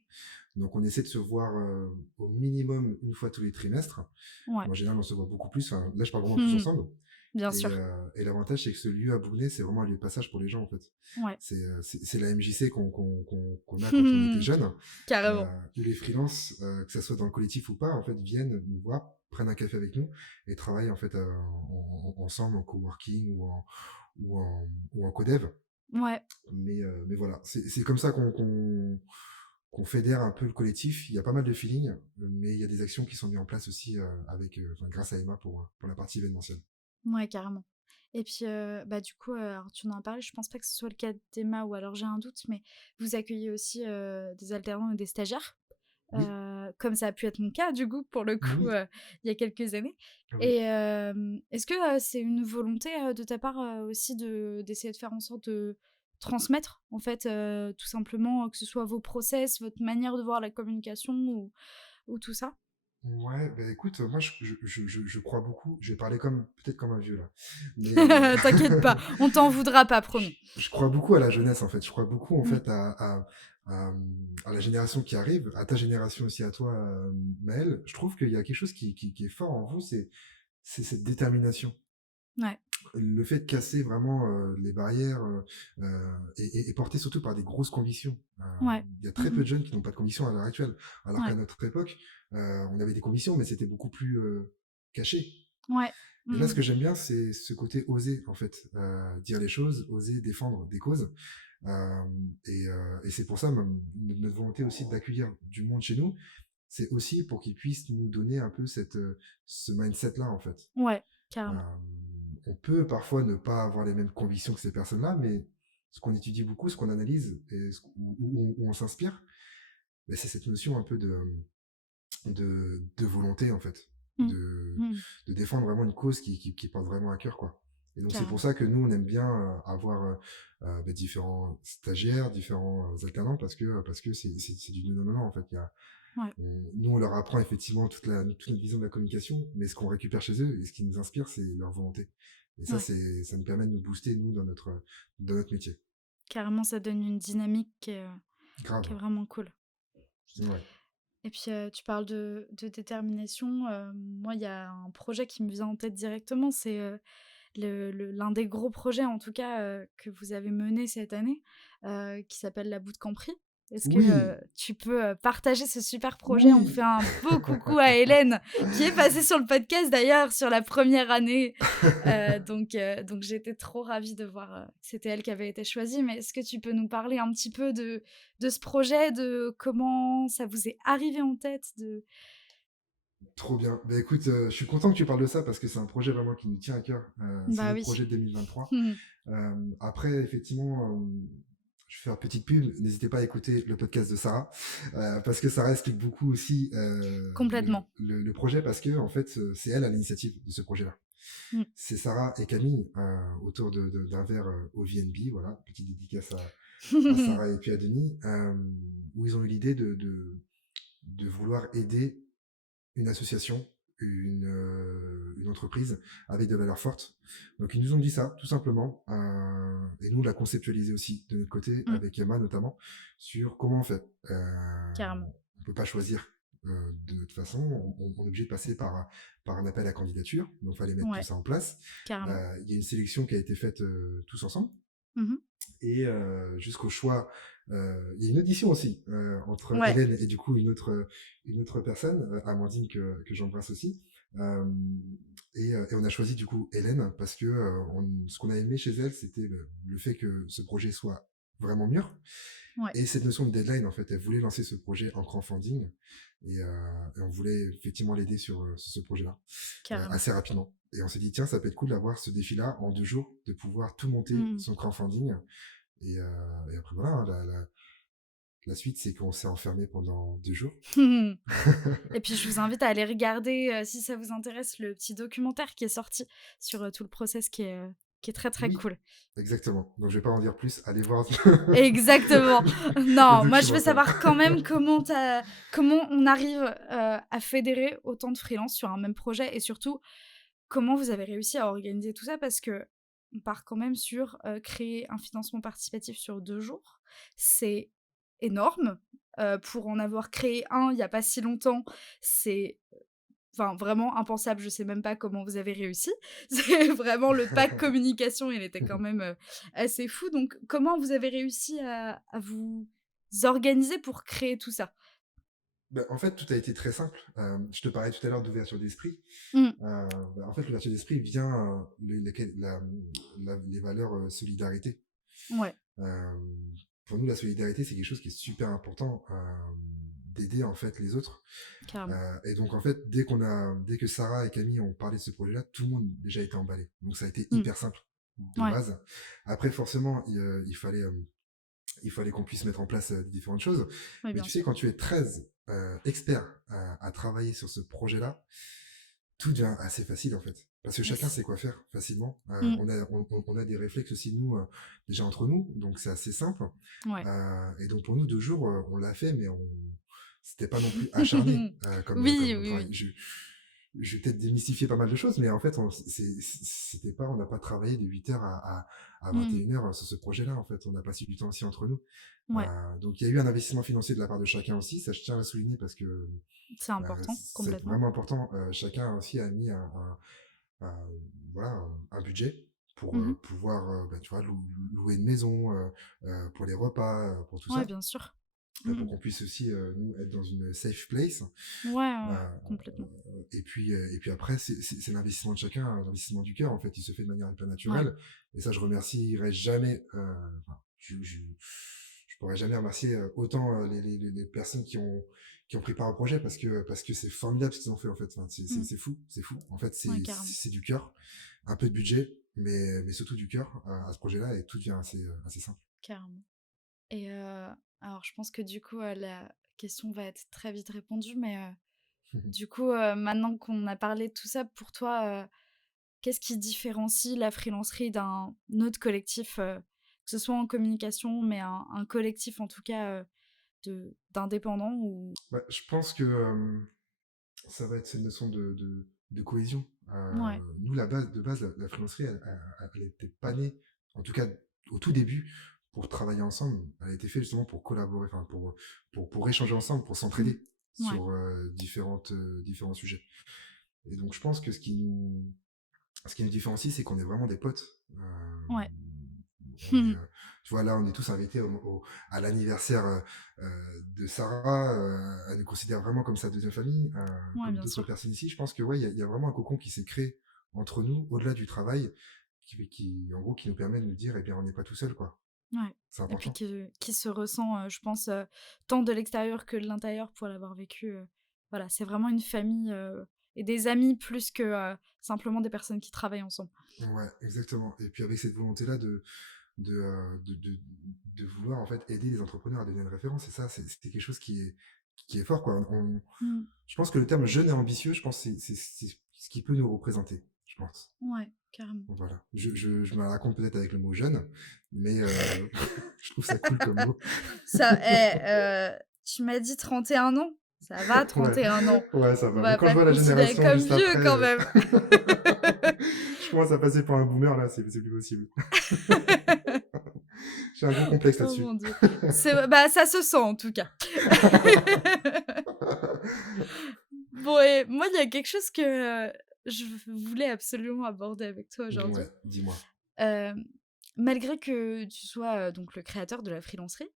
Donc on essaie de se voir au minimum une fois tous les trimestres. Ouais. En général, on se voit beaucoup plus. Enfin, là, je parle vraiment tous Mmh. ensemble. Bien sûr. Et l'avantage, c'est que ce lieu à Bournay, c'est vraiment un lieu de passage pour les gens, en fait. Ouais. C'est la MJC qu'on a quand on était jeune, Carrément. où les freelances, que ça soit dans le collectif ou pas, en fait, viennent nous voir, prennent un café avec nous et travaillent en fait ensemble en coworking ou en codev. Ouais. Mais voilà, c'est comme ça qu'on fédère un peu le collectif. Il y a pas mal de feeling, mais il y a des actions qui sont mises en place aussi grâce à Emma pour la partie événementielle. Ouais, carrément. Et puis, bah, du coup, alors tu en as parlé, je pense pas que ce soit le cas d'Emma ou alors j'ai un doute, mais vous accueillez aussi, des alternants et des stagiaires, Oui, comme ça a pu être mon cas du coup pour le coup, oui, il y a quelques années. oui. Et est-ce que, c'est une volonté, de ta part, aussi d'essayer de faire en sorte de transmettre en fait, tout simplement, que ce soit vos process, votre manière de voir la communication ou tout ça? Ouais, ben écoute, moi je crois beaucoup. Je vais parler peut-être comme un vieux là, mais T'inquiète pas, on t'en voudra pas, promis. je crois beaucoup à la jeunesse en fait. Je crois beaucoup en Mmh. fait à, à la génération qui arrive, à ta génération aussi, à toi, Maëlle. Je trouve qu'il y a quelque chose qui est fort en vous, c'est cette détermination. Ouais. Le fait de casser vraiment les barrières et porté surtout par des grosses convictions. Ouais. Il y a Mmh très peu mh. de jeunes qui n'ont pas de convictions à l'heure actuelle, alors qu'à Ouais. notre époque, on avait des convictions, mais c'était beaucoup plus caché. Ouais. Et là, Mmh ce mh. que j'aime bien, c'est ce côté oser, en fait, dire les choses, oser défendre des causes. Euh, et c'est pour ça, notre volonté aussi d'accueillir du monde chez nous, c'est aussi pour qu'ils puissent nous donner un peu ce mindset-là, en fait. Ouais, Euh, carrément. on peut parfois ne pas avoir les mêmes convictions que ces personnes-là, mais ce qu'on étudie beaucoup, ce qu'on analyse et où on s'inspire, ben, c'est cette notion un peu de volonté, en fait, Mmh. de, Mmh. de défendre vraiment une cause qui porte vraiment à cœur, quoi. Et donc, c'est pour Carrément. ça que nous, on aime bien avoir ben, différents stagiaires, différents alternants, parce que c'est du donnant-donnant, en fait. Ouais, Nous, on leur apprend effectivement toute notre vision de la communication, mais ce qu'on récupère chez eux et ce qui nous inspire, c'est leur volonté. Et ça, ouais. ça nous permet de nous booster, nous, dans notre métier. Carrément, ça donne une dynamique qui est Grave. vraiment cool. Ouais. Et puis, tu parles de détermination, moi, il y a un projet qui me vient en tête directement, c'est, l'un des gros projets, en tout cas, que vous avez mené cette année, qui s'appelle la Bootcamp Prix. Est-ce que, Oui, tu peux, partager ce super projet? On fait oui. un beau coucou à Hélène, qui est passée sur le podcast d'ailleurs sur la première année. Donc j'étais trop ravie de voir, que c'était elle qui avait été choisie. Mais est-ce que tu peux nous parler un petit peu de ce projet, de comment ça vous est arrivé en tête de Trop bien. Bah, écoute, je suis content que tu parles de ça parce que c'est un projet vraiment qui nous tient à cœur. C'est bah notre oui. projet de 2023. Après, effectivement, je vais faire petite pub. N'hésitez pas à écouter le podcast de Sarah parce que Sarah explique beaucoup aussi Complètement. le projet parce que en fait, c'est elle à l'initiative de ce projet-là. Mmh. C'est Sarah et Camille autour d'un verre au VNB. Voilà, petite dédicace à Sarah et puis à Denis, où ils ont eu l'idée de vouloir aider une association, une entreprise avec de valeurs fortes. Donc ils nous ont dit ça, tout simplement. Et nous, on l'a conceptualisé aussi de notre côté, Mmh. avec Emma notamment, sur comment on fait. Carrément. On ne peut pas choisir de notre façon. On est obligé de passer par un appel à candidature. Donc il fallait mettre tout Ouais, ça en place. carrément. Il y a une sélection qui a été faite tous ensemble. Mmh. Et jusqu'au choix, il y a une audition aussi entre Ouais. Hélène et du coup une autre personne, Amandine que j'embrasse aussi. Euh, et on a choisi du coup Hélène parce que ce qu'on a aimé chez elle, c'était le fait que ce projet soit vraiment mûr. Ouais, Et cette notion de deadline, en fait, elle voulait lancer ce projet en crowdfunding et on voulait effectivement l'aider sur ce projet-là carrément. assez rapidement. Et on s'est dit, tiens, ça peut être cool d'avoir ce défi-là en 2 jours, de pouvoir tout monter Mmh. son crowdfunding et après, voilà, hein, la suite, c'est qu'on s'est enfermé pendant 2 jours. Et puis je vous invite à aller regarder, si ça vous intéresse, le petit documentaire qui est sorti sur, tout le process qui est très, très Oui, cool. exactement. Donc, je vais pas en dire plus. Allez voir Exactement. le Non, moi je veux documentaire. savoir quand même comment on arrive, à fédérer autant de freelances sur un même projet et surtout, comment vous avez réussi à organiser tout ça? Parce qu'on part quand même sur, créer un financement participatif sur 2 jours. C'est énorme, pour en avoir créé un il y a pas si longtemps, c'est enfin, vraiment impensable, je sais même pas comment vous avez réussi. C'est vraiment le pack communication, il était quand même, assez fou. Donc comment vous avez réussi à vous organiser pour créer tout ça? Ben, en fait, tout a été très simple. Je te parlais tout à l'heure d'ouverture d'esprit. Mmh. En fait, l'ouverture d'esprit vient les valeurs solidarité. Ouais. Euh, pour nous, la solidarité, c'est quelque chose qui est super important d'aider en fait les autres. Carrément. Et donc en fait, dès que Sarah et Camille ont parlé de ce projet-là, tout le monde déjà été emballé. Donc ça a été Mmh. hyper simple de Ouais. base. Après, forcément, il fallait qu'on puisse mettre en place différentes choses. Oui, Mais bien tu sais, sûr. quand tu es 13 experts à travailler sur ce projet-là, tout devient assez facile en fait. Parce que chacun Yes. sait quoi faire facilement. Mmh. On a des réflexes aussi, nous, déjà entre nous, donc c'est assez simple. Ouais. Et donc pour nous, 2 jours, on l'a fait, mais c'était pas non plus acharné. Oui, oui, Enfin, oui. je vais peut-être démystifier pas mal de choses, mais en fait, on n'a pas travaillé de 8h à Mmh. 21h sur ce projet-là. En fait, on a passé du temps aussi entre nous. Ouais, Donc il y a eu un investissement financier de la part de chacun aussi, ça je tiens à le souligner parce que c'est important, c'est complètement. vraiment important. Chacun aussi a mis un- voilà, un budget pour Mmh. pouvoir bah, tu vois, louer une maison, pour les repas, pour tout Ouais, ça, bien sûr. Mmh pour mh. qu'on puisse aussi, nous, être dans une safe place. Ouais, ouais, ouais, Euh, complètement. et puis après, c'est l'investissement de chacun, l'investissement du cœur, en fait, il se fait de manière hyper Ouais. naturelle. Et ça, je remercierai jamais, enfin, je pourrais jamais remercier autant les personnes qui ont pris part au projet parce que c'est formidable ce qu'ils ont fait, en fait. Enfin, Mmh. c'est fou, c'est fou. En fait, Ouais, carrément. c'est du cœur, un peu de budget. mais surtout du cœur à ce projet-là et tout devient assez simple. Carrément. Et alors je pense que du coup, la question va être très vite répondue, mais du coup, maintenant qu'on a parlé de tout ça, pour toi, qu'est-ce qui différencie la freelancerie d'un autre collectif, que ce soit en communication, mais un collectif en tout cas, d'indépendants ou... Bah, je pense que ça va être cette notion de cohésion. Ouais. Nous, de base, la freelancerie, elle était pas née, en tout cas au tout début, pour travailler ensemble. Elle a été faite justement pour collaborer, enfin pour échanger ensemble, pour Mmh. s'entraider Ouais. sur différents sujets. Et donc, je pense que ce qui nous différencie, c'est qu'on est vraiment des potes. Ouais. Tu vois, là, on est tous invités à l'anniversaire de Sarah. Elle nous considère vraiment comme sa deuxième famille, Ouais, comme bien d'autres sûr. personnes ici. Je pense que ouais, il y a vraiment un cocon qui s'est créé entre nous, au-delà du travail, en gros, qui nous permet de nous dire, eh bien, on n'est pas tout seul, quoi. Ouais. C'est Et puis important. qui se ressent, je pense, tant de l'extérieur que de l'intérieur pour l'avoir vécu, voilà, c'est vraiment une famille, et des amis plus que, simplement des personnes qui travaillent ensemble. Ouais, exactement. Et puis avec cette volonté-là de, euh, de, de, de vouloir en fait aider les entrepreneurs à devenir une référence, et ça, c'est quelque chose qui est fort, quoi. Mmh. Je pense que le terme jeune et ambitieux, je pense que c'est ce qui peut nous représenter, je pense. Ouais, carrément. Donc voilà. Je me la raconte peut-être avec le mot jeune, mais je trouve ça cool comme mot. Ça tu m'as dit 31 ans? Ça va Ouais, 31 ans. ouais, ça On va. Mais va quand je pas te vois la considérer génération comme juste vieux après, quand même. je commence à passer pour un boomer là, c'est plus possible. J'ai un gros complexe Oh là-dessus. mon Dieu. Bah, ça se sent en tout cas. Bon et moi, il y a quelque chose que, je voulais absolument aborder avec toi aujourd'hui. Ouais, dis-moi. Hem, Malgré que tu sois, donc le créateur de la freelancerie,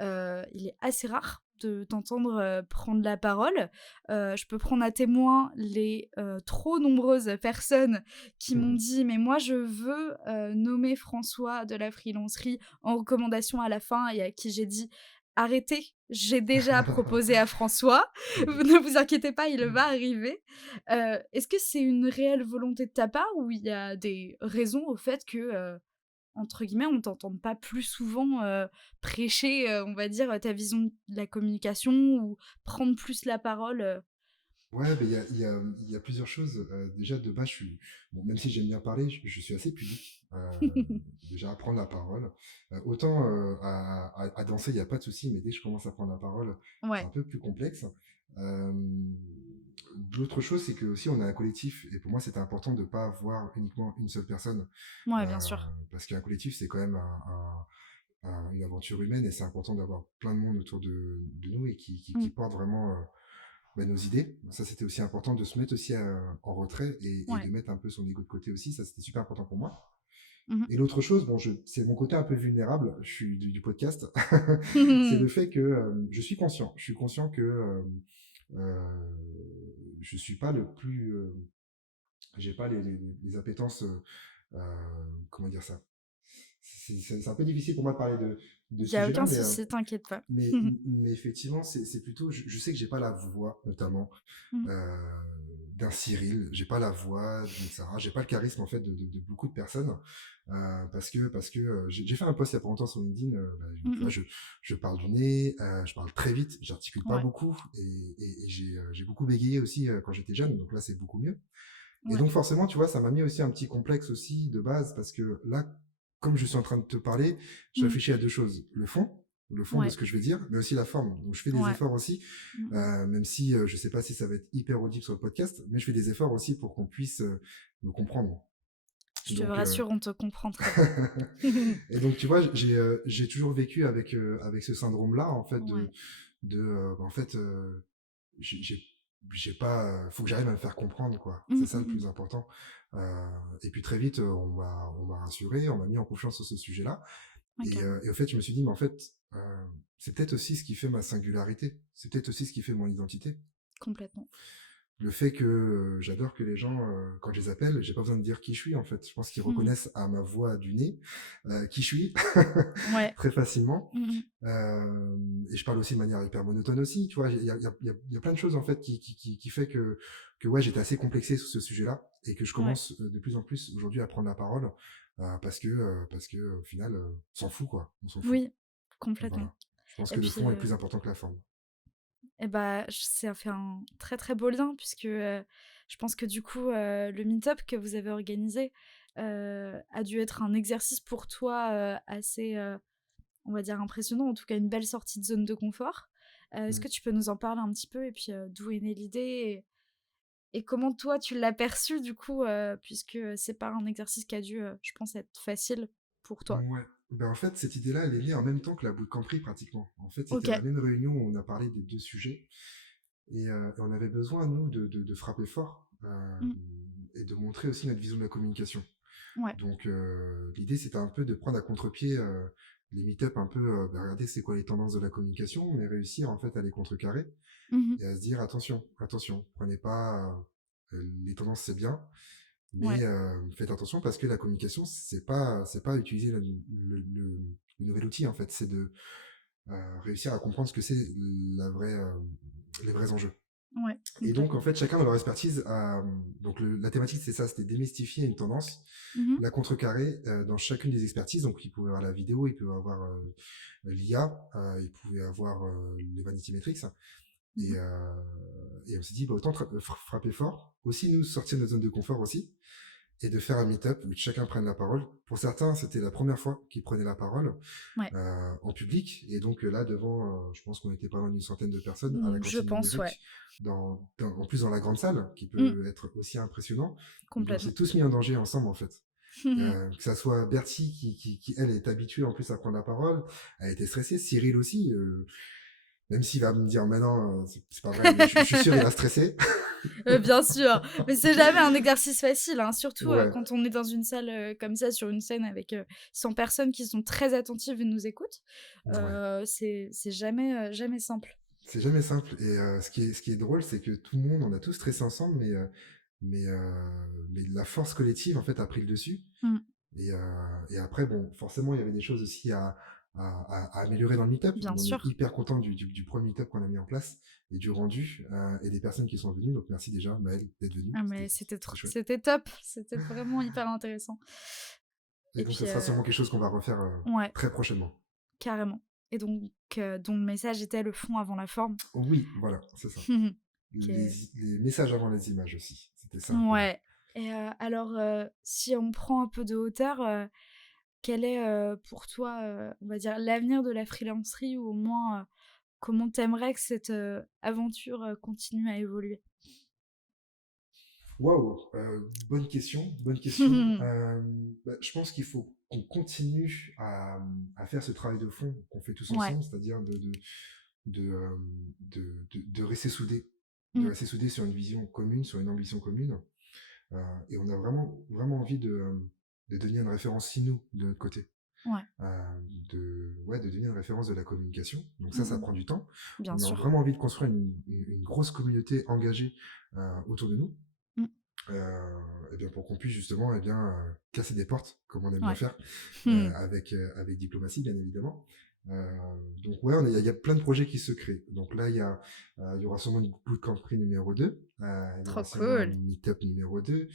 il est assez rare de t'entendre, prendre la parole. Je peux prendre à témoin les, trop nombreuses personnes qui m'ont dit: «Mais moi je veux, nommer François de la freelancerie en recommandation à la fin» et à qui j'ai dit: «Arrêtez, j'ai déjà proposé à François, ne vous inquiétez pas, il va arriver». Est-ce que c'est une réelle volonté de ta part ou il y a des raisons au fait que, entre guillemets, on t'entende pas plus souvent, prêcher, on va dire, ta vision de la communication ou prendre plus la parole, Ouais, mais il y a plusieurs choses. Déjà, de base, bon, même si j'aime bien parler, je suis assez pudique. Déjà, à prendre la parole. Autant à danser, il n'y a pas de souci, mais dès que je commence à prendre la parole, c'est Ouais, un peu plus complexe. Euh, L'autre chose, c'est que aussi on a un collectif, et pour moi, c'était important de ne pas avoir uniquement une seule personne, ouais, bien euh, sûr. parce qu'un collectif, c'est quand même une aventure humaine, et c'est important d'avoir plein de monde autour de nous et qui Mmh, porte vraiment bah, nos idées. Ça, c'était aussi important de se mettre aussi en retrait et de ouais. mettre un peu son ego de côté aussi. Ça, c'était super important pour moi. Mmh Et l'autre chose, bon, c'est mon côté un peu vulnérable, je suis du podcast, c'est le mh. fait que je suis conscient. Je suis conscient que euh, je suis pas le plus, j'ai pas les appétences, comment dire ça. C'est un peu difficile pour moi de parler de Il ce y a sujet-là, aucun souci, t'inquiète pas. mais effectivement, c'est plutôt, je sais que j'ai pas la voix, notamment, Mmh. euh, d'un Cyril, j'ai pas la voix d'une Sarah, j'ai pas le charisme en fait de beaucoup de personnes, parce que j'ai fait un post il y a pas longtemps sur LinkedIn, bah, tu Mmh vois, mh. je parle du nez, je parle très vite, j'articule pas Ouais, beaucoup et j'ai beaucoup bégayé aussi quand j'étais jeune, donc là c'est beaucoup mieux. Et ouais. donc forcément, tu vois, ça m'a mis aussi un petit complexe aussi de base parce que là, comme je suis en train de te parler, je Mmh. réfléchis à deux choses. Le fond de Ouais, ce que je vais dire, mais aussi la forme. Donc je fais des ouais. efforts aussi, Mmh mh. même si je sais pas si ça va être hyper audible sur le podcast, mais je fais des efforts aussi pour qu'on puisse me comprendre. Je te Donc, rassure, on te comprend très bien. et donc tu vois, j'ai toujours vécu avec ce syndrome-là, en fait, Ouais. en fait, j'ai j'ai j'ai pas, faut que j'arrive à me faire comprendre, quoi. C'est Mmh ça le mh plus mh. important. Et puis très vite, on m'a rassuré, on m'a mis en confiance sur ce sujet-là. Ouais, carrément. Et au fait, je me suis dit, mais en fait, c'est peut-être aussi ce qui fait ma singularité. C'est peut-être aussi ce qui fait mon identité. Complètement. le fait que j'adore que les gens, quand je les appelle, j'ai pas besoin de dire qui je suis en fait. Je pense qu'ils reconnaissent à ma voix du nez qui je suis Ouais. très facilement. Mmh. Et je parle aussi de manière hyper monotone aussi, tu vois. Il y a plein de choses en fait qui fait que ouais, j'étais assez complexé sur ce sujet-là et que je Ouais. commence de plus en plus aujourd'hui à prendre la parole parce que au final, on s'en fout quoi, on s'en fout. Oui, complètement. Voilà. Je pense Et que le puis, fond est plus important que la forme. et bah, ça fait un très, très beau lien puisque, je pense que du coup, le meet-up que vous avez organisé, a dû être un exercice pour toi, assez, on va dire impressionnant, en tout cas une belle sortie de zone de confort. Est-ce Mm. que tu peux nous en parler un petit peu et puis, d'où est née l'idée et comment toi tu l'as perçu du coup, puisque, c'est pas un exercice qui a dû, je pense être facile pour toi? Ouais. Ben, en fait, cette idée-là, elle est née en même temps que la bootcamperie pratiquement. En fait, c'était OK. la même réunion où on a parlé des deux sujets et on avait besoin, nous, de frapper fort Mmh. et de montrer aussi notre vision de la communication. Ouais. Donc, l'idée, c'était un peu de prendre à contre-pied les meet-up un peu, regarder c'est quoi les tendances de la communication, mais réussir en fait à les contrecarrer Mmh. et à se dire attention, attention, prenez pas les tendances, c'est bien, Ouais. mais faites attention parce que la communication, c'est pas utiliser le nouvel outil en fait, c'est de réussir à comprendre ce que c'est les vrais enjeux. Ouais, Et donc, en complètement. fait, chacun dans leur expertise donc la thématique, c'est ça, c'était démystifier une tendance, Mmh. la contrecarrer dans chacune des expertises. Donc, il pouvait avoir la vidéo, il pouvait avoir l'IA, il pouvait avoir les vanity metrics. Et, Mmh. euh, et on s'est dit, bah, autant frapper fort. Aussi, nous, sortir de notre zone de confort aussi et de faire un meet-up où chacun prenne la parole. Pour certains, c'était la première fois qu'ils prenaient la parole Ouais. en public. Et donc là, devant, je pense qu'on était pas loin d'une centaine de personnes à la Je cantine pense, ouais. numérique, en plus dans la grande salle, qui Mmh. peut être aussi impressionnant. Donc on s'est Complètement. tous mis en danger ensemble, en fait. Que ça soit Bertie qui, elle, est habituée en plus à prendre la parole, elle était stressée. Cyril aussi, même s'il va me dire maintenant, c'est pas vrai, mais je suis sûr il va stresser. Bien sûr, mais c'est jamais un exercice facile, hein, surtout, Ouais, quand on est dans une salle, comme ça, sur une scène avec, 100 personnes qui sont très attentives et nous écoutent. ouais. C'est jamais, jamais simple. C'est jamais simple. Et ce qui est drôle, c'est que tout le monde, on a tous stressé ensemble, mais, mais la force collective, en fait, a pris le dessus. Mmh. Et après, bon, forcément, il y avait des choses aussi à améliorer dans le meet-up. Bien On est sûr. hyper content du premier meet-up qu'on a mis en place et du rendu et des personnes qui sont venues. Donc, merci déjà, Maëlle, d'être venue. Ah mais C'était chouette. c'était top, c'était vraiment hyper intéressant Et et donc, ce puis, sera sûrement quelque chose qu'on va refaire ouais, très prochainement. carrément et donc le message était le fond avant la forme. Oui, voilà, c'est ça. OK. Les messages avant les images aussi. C'était ça un peu. Ouais et alors, si on prend un peu de hauteur, quel est, pour toi, on va dire l'avenir de la freelancerie ou au moins, comment t'aimerais que cette, aventure, continue à évoluer? Waouh, bonne question, bonne question. Bah, je pense qu'il faut qu'on continue à faire ce travail de fond qu'on fait tous Ouais. ensemble, c'est-à-dire de rester soudés, de Mmh. rester soudés sur une vision commune, sur une ambition commune. Et on a vraiment, vraiment envie de devenir une référence sinou de notre côté. Ouais. Ouais, de devenir une référence de la communication. Donc ça Mmh. prend du temps. Bien On a sûr. vraiment envie de construire une grosse communauté engagée autour de nous. Mmh. Et bien pour qu'on puisse justement casser des portes, comme on aime bien Ouais. faire, Mmh. avec diplomatie, bien évidemment. Euh, donc ouais, il y a plein de projets qui se créent. Donc là, il y aura sûrement une bootcamp prix numéro 2, il y aura Trop sûrement un cool. meetup numéro 2.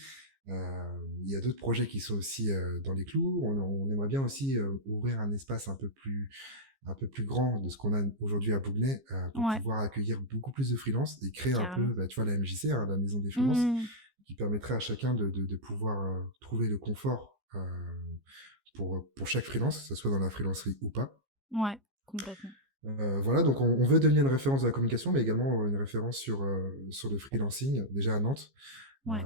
Il y a d'autres projets qui sont aussi dans les clous. On aimerait bien aussi ouvrir un espace un peu plus grand de ce qu'on a aujourd'hui à Bougnay pour Ouais, pouvoir accueillir beaucoup plus de freelance et créer un peu, carrément. bah, tu vois, la MJC, hein, la maison des freelances, Mmh. qui permettrait à chacun de pouvoir trouver le confort pour chaque freelance, que ce soit dans la freelancerie ou pas. Ouais, complètement. Voilà, donc on veut devenir une référence de la communication, mais également une référence sur le freelancing, déjà à Nantes. Euh, Ouais.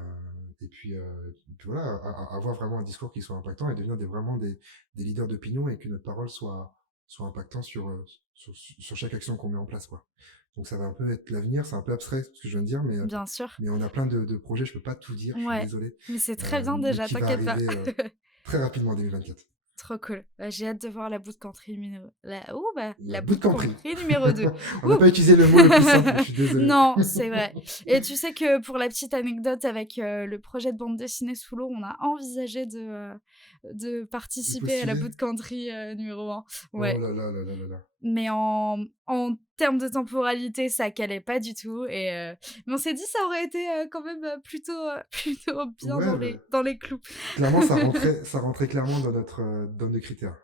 et puis voilà, avoir vraiment un discours qui soit impactant et devenir vraiment des leaders d'opinion et que notre parole soit impactant sur chaque action qu'on met en place, quoi. Donc ça va un peu être l'avenir, c'est un peu abstrait ce que je viens de dire, Bien sûr. mais on a plein de projets, je peux pas tout dire, je suis Ouais, désolé, mais c'est très bien mais déjà, qui va t'inquiète pas. arriver très rapidement en 2024. Trop cool. J'ai hâte de voir la bootcountry numéro... La la bootcountry. bootcountry numéro 2. On n'a pas utilisé le mot le plus simple, je suis désolé. Non, c'est vrai. Et tu sais que pour la petite anecdote, avec le projet de bande dessinée sous l'eau, on a envisagé de De participer à la postuler. bootcountry numéro 1. Oh Ouais. là là là là là là. Mais en termes de temporalité, ça calait pas du tout. Mais on s'est dit ça aurait été quand même plutôt bien Ouais, dans les clous. clairement, ça rentrait clairement dans nos critères.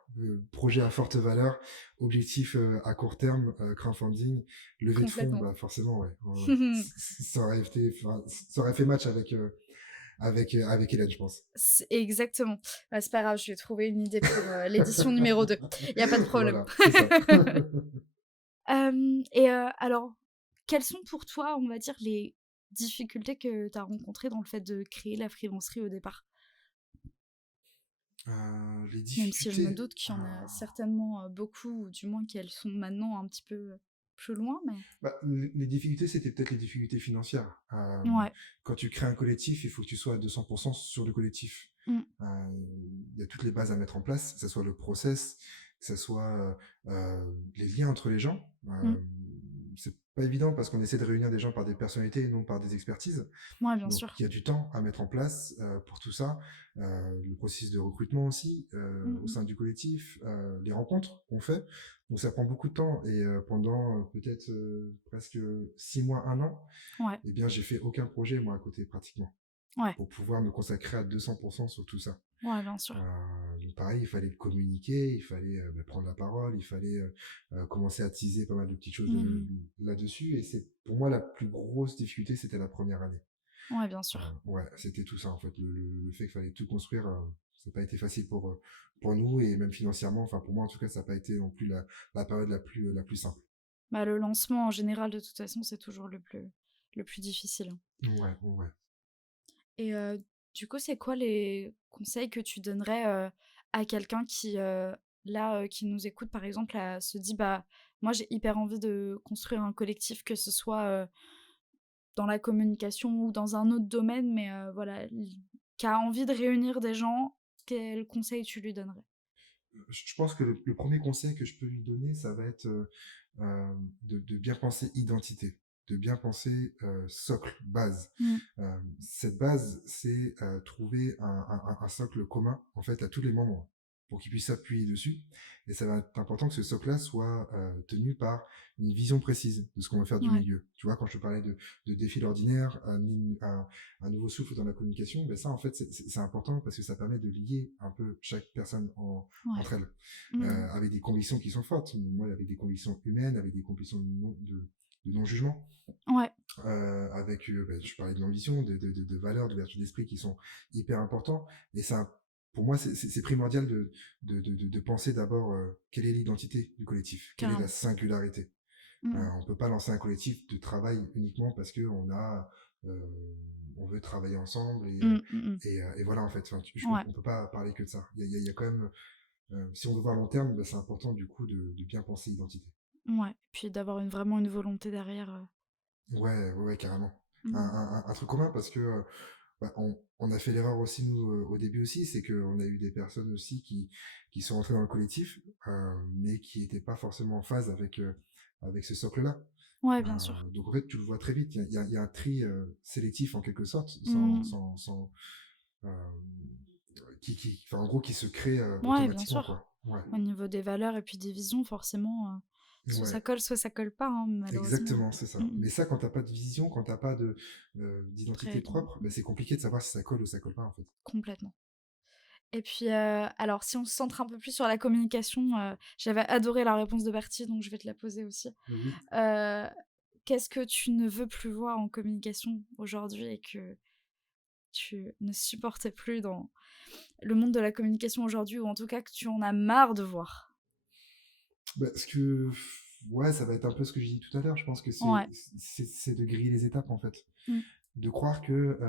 Projet à forte valeur, objectif à court terme, crowdfunding, levée de fonds, Complètement. bah forcément, ouais. Ouais, ouais. Ça aurait fait match avec Hélène, je pense. Exactement. C'est pas grave, je vais trouver une idée pour l'édition numéro 2. Il n'y a pas de problème. Voilà, c'est ça. Alors, quelles sont pour toi, on va dire, les difficultés que tu as rencontrées dans le fait de créer la freelancerie au départ? Les Même si je me difficultés. doute qu'il y en a certainement beaucoup, ou du moins qu'elles sont maintenant un petit peu plus loin, mais... Les difficultés, c'était peut-être les difficultés financières. Ouais. Quand tu crées un collectif, il faut que tu sois à 200% sur le collectif. Mm. Il y a toutes les bases à mettre en place, que ce soit le process, que ce soit les liens entre les gens. Mm. C'est pas évident parce qu'on essaie de réunir des gens par des personnalités et non par des expertises. Ouais, bien Donc sûr. il y a du temps à mettre en place pour tout ça. Le processus de recrutement aussi au sein du collectif, les rencontres qu'on fait. Donc ça prend beaucoup de temps et pendant peut-être presque 6 mois, 1 an, Ouais. eh bien j'ai fait aucun projet moi à côté pratiquement Ouais. pour pouvoir me consacrer à 200% sur tout ça. Ouais, bien sûr. Donc pareil, il fallait communiquer, il fallait prendre la parole, il fallait commencer à teaser pas mal de petites choses là-dessus. Et c'est pour moi la plus grosse difficulté, c'était la première année. Ouais, bien sûr. Ouais, c'était tout ça en fait. Le fait qu'il fallait tout construire, ça n'a pas été facile pour nous et même financièrement. Enfin, pour moi en tout cas, ça n'a pas été non plus la période la plus simple. Bah, le lancement en général, de toute façon, c'est toujours le plus difficile. Ouais, ouais. Et du coup, c'est quoi les conseils que tu donnerais à quelqu'un qui, qui nous écoute, par exemple, se dit, bah, moi, j'ai hyper envie de construire un collectif, que ce soit dans la communication ou dans un autre domaine, mais voilà, qui a envie de réunir des gens, quel conseil tu lui donnerais? Je pense que le premier conseil que je peux lui donner, ça va être de bien penser identité, de bien penser socle, base. Mm. Cette base, c'est trouver un socle commun en fait à tous les membres pour qu'ils puissent s'appuyer dessus. Et ça va être important que ce socle-là soit tenu par une vision précise de ce qu'on veut faire du Ouais. milieu. Tu vois, quand je te parlais de défi l'ordinaire, un nouveau souffle dans la communication, ben ça, en fait, c'est important parce que ça permet de lier un peu chaque personne Ouais. entre elles, Mm. avec des convictions qui sont fortes. Moi, avec des convictions humaines, avec des convictions de non-jugement. Ouais. Avec, je parlais de l'ambition, de valeurs, d'ouverture d'esprit qui sont hyper importants. Et ça, pour moi, c'est primordial de penser d'abord quelle est l'identité du collectif, quelle est la Carrément. singularité. Mm. On ne peut pas lancer un collectif de travail uniquement parce que on veut travailler ensemble et voilà en fait. Ouais. On peut pas parler que de ça. Il y a quand même, si on veut voir long terme, c'est important du coup de bien penser identité. Ouais. Puis d'avoir vraiment une volonté derrière. Ouais, carrément. Mm. Un truc commun parce que on a fait l'erreur aussi nous au début aussi, c'est qu'on a eu des personnes aussi qui sont entrées dans le collectif, mais qui n'étaient pas forcément en phase avec ce socle-là. Ouais, bien sûr. Donc en fait, tu le vois très vite. Il y a un tri sélectif en quelque sorte, Mm. euh, enfin, en gros, qui se crée Ouais, bien automatiquement, sûr. quoi. Ouais, Au niveau des valeurs et puis des visions, forcément, soit ça ouais, colle, soit ça colle pas, hein, malheureusement. exactement, c'est ça. Mm. Mais ça, quand t'as pas de vision, quand t'as pas Très d'identité évident. propre, c'est compliqué de savoir si ça colle ou ça colle pas, en fait. Complètement. Et puis, alors, si on se centre un peu plus sur la communication, j'avais adoré la réponse de Bertie, donc je vais te la poser aussi. Oui. Euh, Qu'est-ce que tu ne veux plus voir en communication aujourd'hui et que tu ne supportes plus dans le monde de la communication aujourd'hui, ou en tout cas que tu en as marre de voir? Parce que, ouais, ça va être un peu ce que j'ai dit tout à l'heure. Je pense que Ouais. c'est de griller les étapes, en fait. Mm. De croire que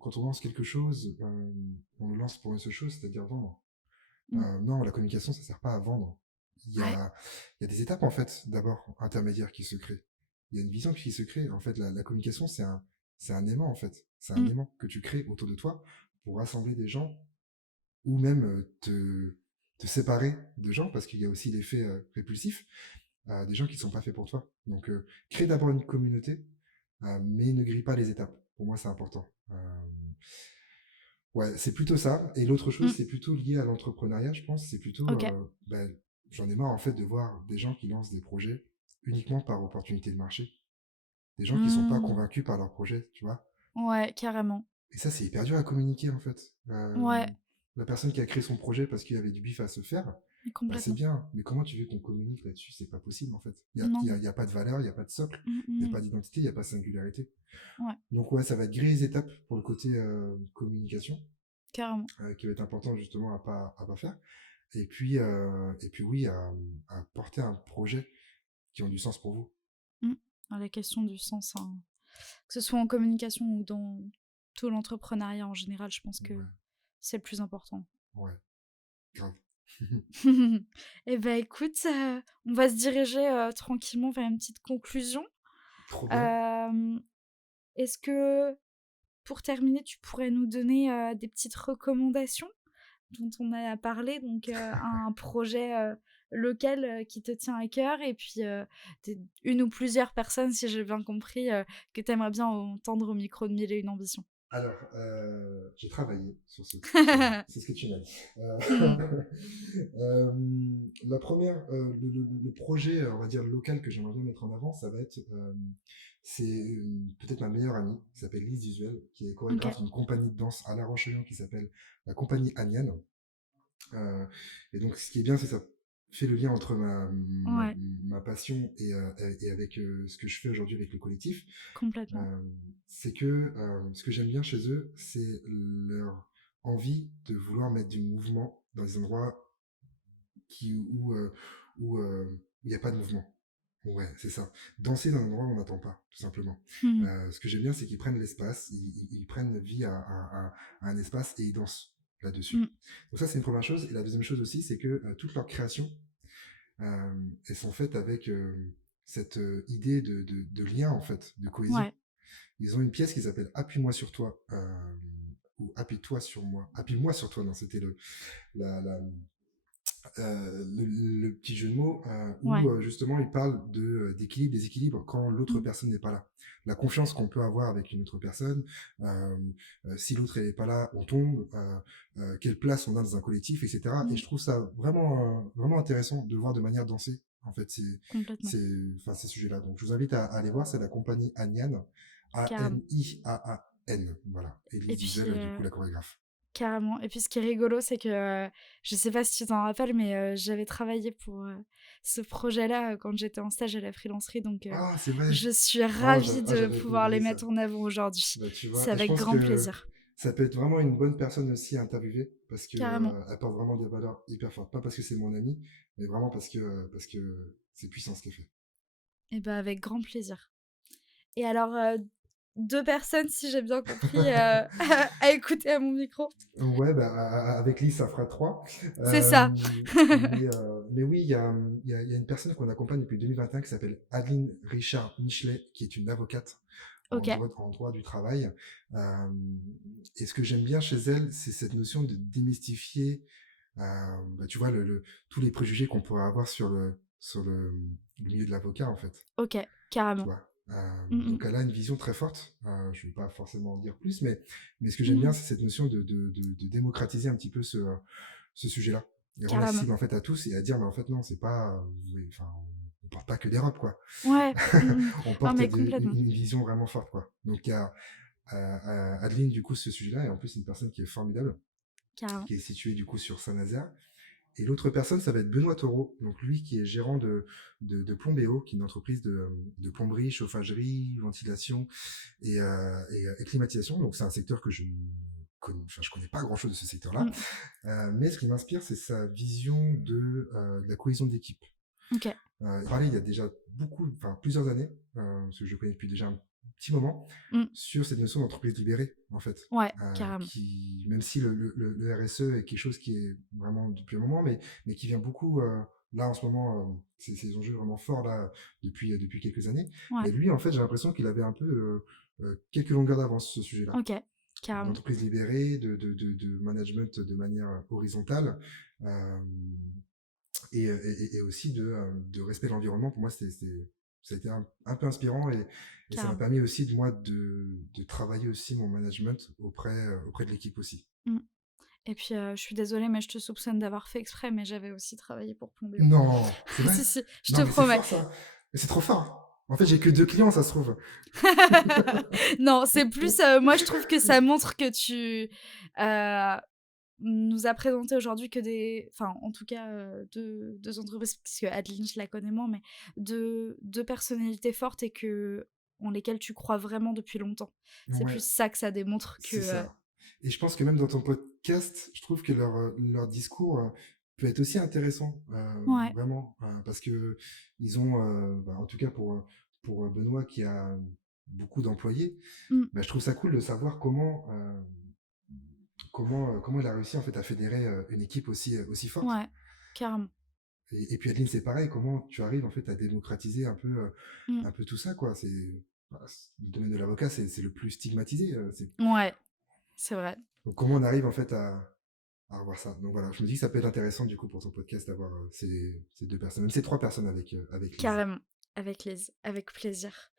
quand on lance quelque chose, on le lance pour une seule chose, c'est-à-dire vendre. Mm. Non, la communication, ça sert pas à vendre. Ouais. Il y a des étapes, en fait, d'abord, intermédiaires qui se créent. Il y a une vision qui se crée. En fait, la communication, c'est un aimant, en fait. C'est un Mm. aimant que tu crées autour de toi pour rassembler des gens ou même te te séparer de gens, parce qu'il y a aussi l'effet répulsif, des gens qui ne sont pas faits pour toi. Donc, crée d'abord une communauté, mais ne grille pas les étapes. Pour moi, c'est important. Ouais, c'est plutôt ça. Et l'autre chose, Mm. c'est plutôt lié à l'entrepreneuriat, je pense. C'est plutôt, Ok. ben, j'en ai marre en fait de voir des gens qui lancent des projets uniquement par opportunité de marché. Des gens qui sont pas Hmm. convaincus par leur projet, tu vois. Ouais, carrément. Et ça, c'est hyper dur à communiquer en fait. Ouais, La personne qui a créé son projet parce qu'il y avait du bif à se faire, bah, c'est complètement. bien. Mais comment tu veux qu'on communique là-dessus? C'est pas possible en fait. Non. Y a pas de valeur, il n'y a pas de socle, il n'y a Mm. pas d'identité, il n'y a pas de singularité. Ouais, Donc ouais, ça va être griller les étapes pour le côté communication, carrément. qui va être important justement à pas faire. Et puis oui, à porter un projet qui ont du sens pour vous. Mm. La question du sens, hein. Que ce soit en communication ou dans tout l'entrepreneuriat en général, je pense que Ouais, c'est le plus important. ouais, grave. Eh ben écoute, on va se diriger tranquillement vers une petite conclusion. Trop bien. Euh, Est-ce que, pour terminer, tu pourrais nous donner des petites recommandations dont on a parlé, donc un projet local qui te tient à cœur et puis une ou plusieurs personnes, si j'ai bien compris, que tu aimerais bien entendre au micro de Mille et une ambitions. Alors, j'ai travaillé sur ce projet. C'est ce que tu m'as dit. Hmm, Euh, la première, le projet, on va dire local que j'aimerais bien mettre en avant, ça va être, c'est peut-être ma meilleure amie qui s'appelle Lise Visuel, qui est ok, chorégraphe d'une compagnie de danse à La Roche-Yon qui s'appelle la compagnie Anienne. Euh, et donc, ce qui est bien, c'est que ça fait le lien entre ouais, ma passion et avec ce que je fais aujourd'hui avec le collectif. complètement. Euh, c'est que ce que j'aime bien chez eux, c'est leur envie de vouloir mettre du mouvement dans des endroits où il n'y a pas de mouvement. Ouais, c'est ça. Danser dans un endroit où on n'attend pas, tout simplement. Hmm, Ce que j'aime bien, c'est qu'ils prennent l'espace, ils prennent vie à un espace et ils dansent hmm, là-dessus. Donc ça, c'est une première chose. Et la deuxième chose aussi, c'est que toutes leurs créations, elles sont faites avec cette idée de lien, en fait, de cohésion. ouais, Ils ont une pièce qui s'appelle Appuie-moi sur toi, ou Appuie-toi sur moi. Appuie-moi sur toi, non, c'était la, la, le petit jeu de mots où ouais. justement il parle d'équilibre, déséquilibre quand l'autre Hmm, personne n'est pas là. La confiance qu'on peut avoir avec une autre personne, euh, si l'autre n'est pas là, on tombe, quelle place on a dans un collectif, etc. Et hmm, je trouve ça vraiment intéressant de voir de manière dansée, en fait, complètement, enfin, ces sujets-là. Donc je vous invite à aller voir, c'est la compagnie Anian, carrément. Aniaan, voilà. Et Élise puis, Duzel, du coup, la chorégraphe. carrément. Et puis ce qui est rigolo, c'est que je sais pas si tu t'en rappelles, mais j'avais travaillé pour ce projet-là quand j'étais en stage à la freelancerie, donc Ah, c'est vrai. je suis Oh, ravie de j'avais pouvoir les oublié ça. mettre en avant aujourd'hui. Bah, tu C'est vois, et je avec pense grand que plaisir. ça peut être vraiment une bonne personne aussi à interviewer parce que Carrément. elle porte vraiment des valeurs hyper fortes. Pas parce que c'est mon ami, mais vraiment parce que c'est puissant ce qu'elle fait. Et ben avec grand plaisir. Et alors, deux personnes, si j'ai bien compris, à écouter à mon micro. Ouais, bah, avec Lise, ça fera trois. C'est ça. Mais oui, il y a une personne qu'on accompagne depuis 2021 qui s'appelle Adeline Richard Michelet, qui est une avocate Ok. en droit du travail. Euh, et ce que j'aime bien chez elle, c'est cette notion de démystifier, bah, tu vois, tous les préjugés qu'on pourrait avoir sur le milieu de l'avocat, en fait. Ok. Tu Carrément. vois. Mm, Donc elle a une vision très forte. Je ne vais pas forcément en dire plus, mais ce que j'aime bien, mm. c'est cette notion de démocratiser un petit peu ce sujet-là. Et rendre Carrément. accessible en fait à tous et à dire, mais en fait non, c'est pas, oui, enfin, on porte pas que des robes, quoi. Ouais. On Non, porte mais complètement. une vision vraiment forte, quoi. Donc il y a Adeline, du coup, ce sujet-là, et en plus, c'est une personne qui est formidable, Carrément. qui est située, du coup, sur Saint-Nazaire. Et l'autre personne, ça va être Benoît Taureau, donc lui qui est gérant de Plombéo, qui est une entreprise de plomberie, chauffagerie, ventilation et climatisation. Donc c'est un secteur que je ne connais, enfin, je connais pas grand-chose de ce secteur-là. Mm. Mais ce qui m'inspire, c'est sa vision de la cohésion d'équipe. Ok. Il parlait il y a déjà plusieurs années, parce que je le connais depuis déjà un petit moment, Mm. sur cette notion d'entreprise libérée, en fait. Ouais, carrément. Même si le RSE est quelque chose qui est vraiment depuis un moment, mais qui vient beaucoup, là en ce moment, c'est des enjeux vraiment forts là, depuis quelques années. Ouais. Mais lui, en fait, j'ai l'impression qu'il avait un peu quelques longueurs d'avance sur ce sujet-là. Ok. Carrément. d'entreprise libérée, de management de manière horizontale, euh, et aussi de respect de l'environnement. Pour moi, ça a été un peu inspirant et ça m'a Carrément. permis aussi de moi de travailler aussi mon management auprès de l'équipe aussi. Mmh. Et puis, je suis désolée, mais je te soupçonne d'avoir fait exprès, mais j'avais aussi travaillé pour Plombéo. Non, c'est vrai? Si, si, je te Non, mais c'est promets. fort ça. Mais c'est trop fort. En fait, j'ai que 2 clients, ça se trouve. Non, c'est plus, moi je trouve que ça montre que tu nous as présenté aujourd'hui que enfin en tout cas deux entreprises, parce que Adeline je la connais moins, mais deux personnalités fortes et en lesquelles tu crois vraiment depuis longtemps. C'est plus Ouais, ça que ça démontre que... c'est ça. Et je pense que même dans ton podcast, je trouve que leur discours peut être aussi intéressant, Ouais. vraiment, parce que ils ont, en tout cas pour Benoît qui a beaucoup d'employés, Mm. je trouve ça cool de savoir comment il a réussi en fait à fédérer une équipe aussi forte. Ouais, carrément. Et puis Adeline, c'est pareil, comment tu arrives en fait à démocratiser Mm. un peu tout ça, quoi. Le domaine de l'avocat, c'est le plus stigmatisé. Ouais, c'est vrai. Donc comment on arrive en fait à revoir ça. Donc voilà, je me dis que ça peut être intéressant du coup pour ton podcast d'avoir ces 2 personnes, même ces 3 personnes avec Lise. Carrément. Avec Lise, avec plaisir.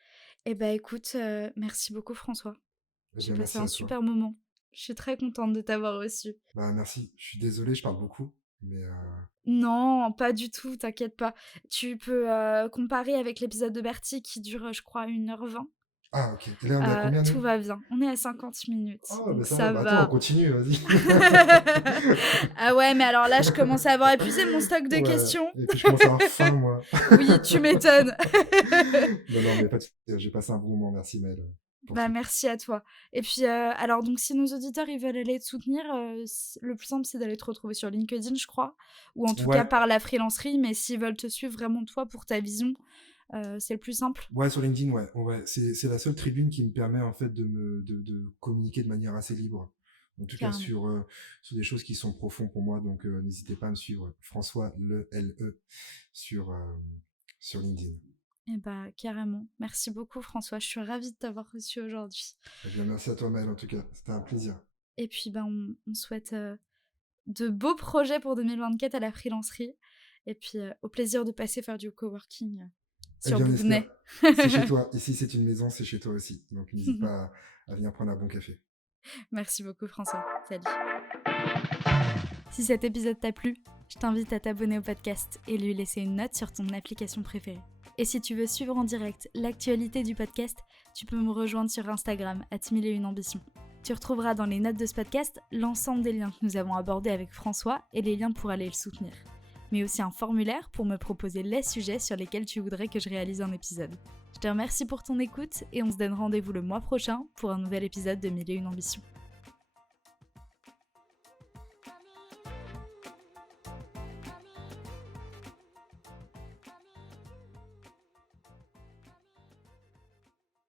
Eh ben écoute, merci beaucoup François. Eh J'ai bien, passé merci un à toi. super moment. Je suis très contente de t'avoir reçu. Bah merci. Je suis désolé, je parle beaucoup, mais Non, pas du tout, t'inquiète pas. Tu peux comparer avec l'épisode de Bertie qui dure, je crois, 1h20. ah ok. Et là on est à combien Tout nous? va bien. On est à 50 minutes, Oh bah donc ça va. ça Bah attends, on va. continue, vas-y. Ah ouais, mais alors là, je commence à avoir épuisé mon stock de Ouais. questions. Et puis je commence à avoir faim moi. Oui, tu m'étonnes. Non non, mais pas de souci, j'ai passé un bon moment. Merci Maëlle pour Bah tout. merci à toi. Et puis alors donc si nos auditeurs ils veulent aller te soutenir, le plus simple c'est d'aller te retrouver sur LinkedIn je crois, ou en tout cas Ouais. par la freelancerie, mais s'ils veulent te suivre vraiment toi pour ta vision, c'est le plus simple. Ouais, sur LinkedIn, ouais. Ouais. C'est la seule tribune qui me permet en fait de communiquer de manière assez libre. En tout cas Carrément. sur des choses qui sont profondes pour moi. Donc n'hésitez pas à me suivre. François LE sur, sur LinkedIn. Eh bah carrément. Merci beaucoup François, je suis ravie de t'avoir reçu aujourd'hui. Eh bien, merci à toi, Maëlle, en tout cas. C'était un plaisir. Et puis ben on souhaite de beaux projets pour 2024 à la freelancerie. Et puis au plaisir de passer faire du coworking Eh sur bien, on espère. Bougnay. C'est chez toi. Ici, c'est une maison, c'est chez toi aussi. Donc n'hésite pas à venir prendre un bon café. Merci beaucoup François. Salut. Si cet épisode t'a plu, je t'invite à t'abonner au podcast et lui laisser une note sur ton application préférée. Et si tu veux suivre en direct l'actualité du podcast, tu peux me rejoindre sur Instagram @1001ambition. Tu retrouveras dans les notes de ce podcast l'ensemble des liens que nous avons abordés avec François et les liens pour aller le soutenir. Mais aussi un formulaire pour me proposer les sujets sur lesquels tu voudrais que je réalise un épisode. Je te remercie pour ton écoute et on se donne rendez-vous le mois prochain pour un nouvel épisode de 1001 ambitions.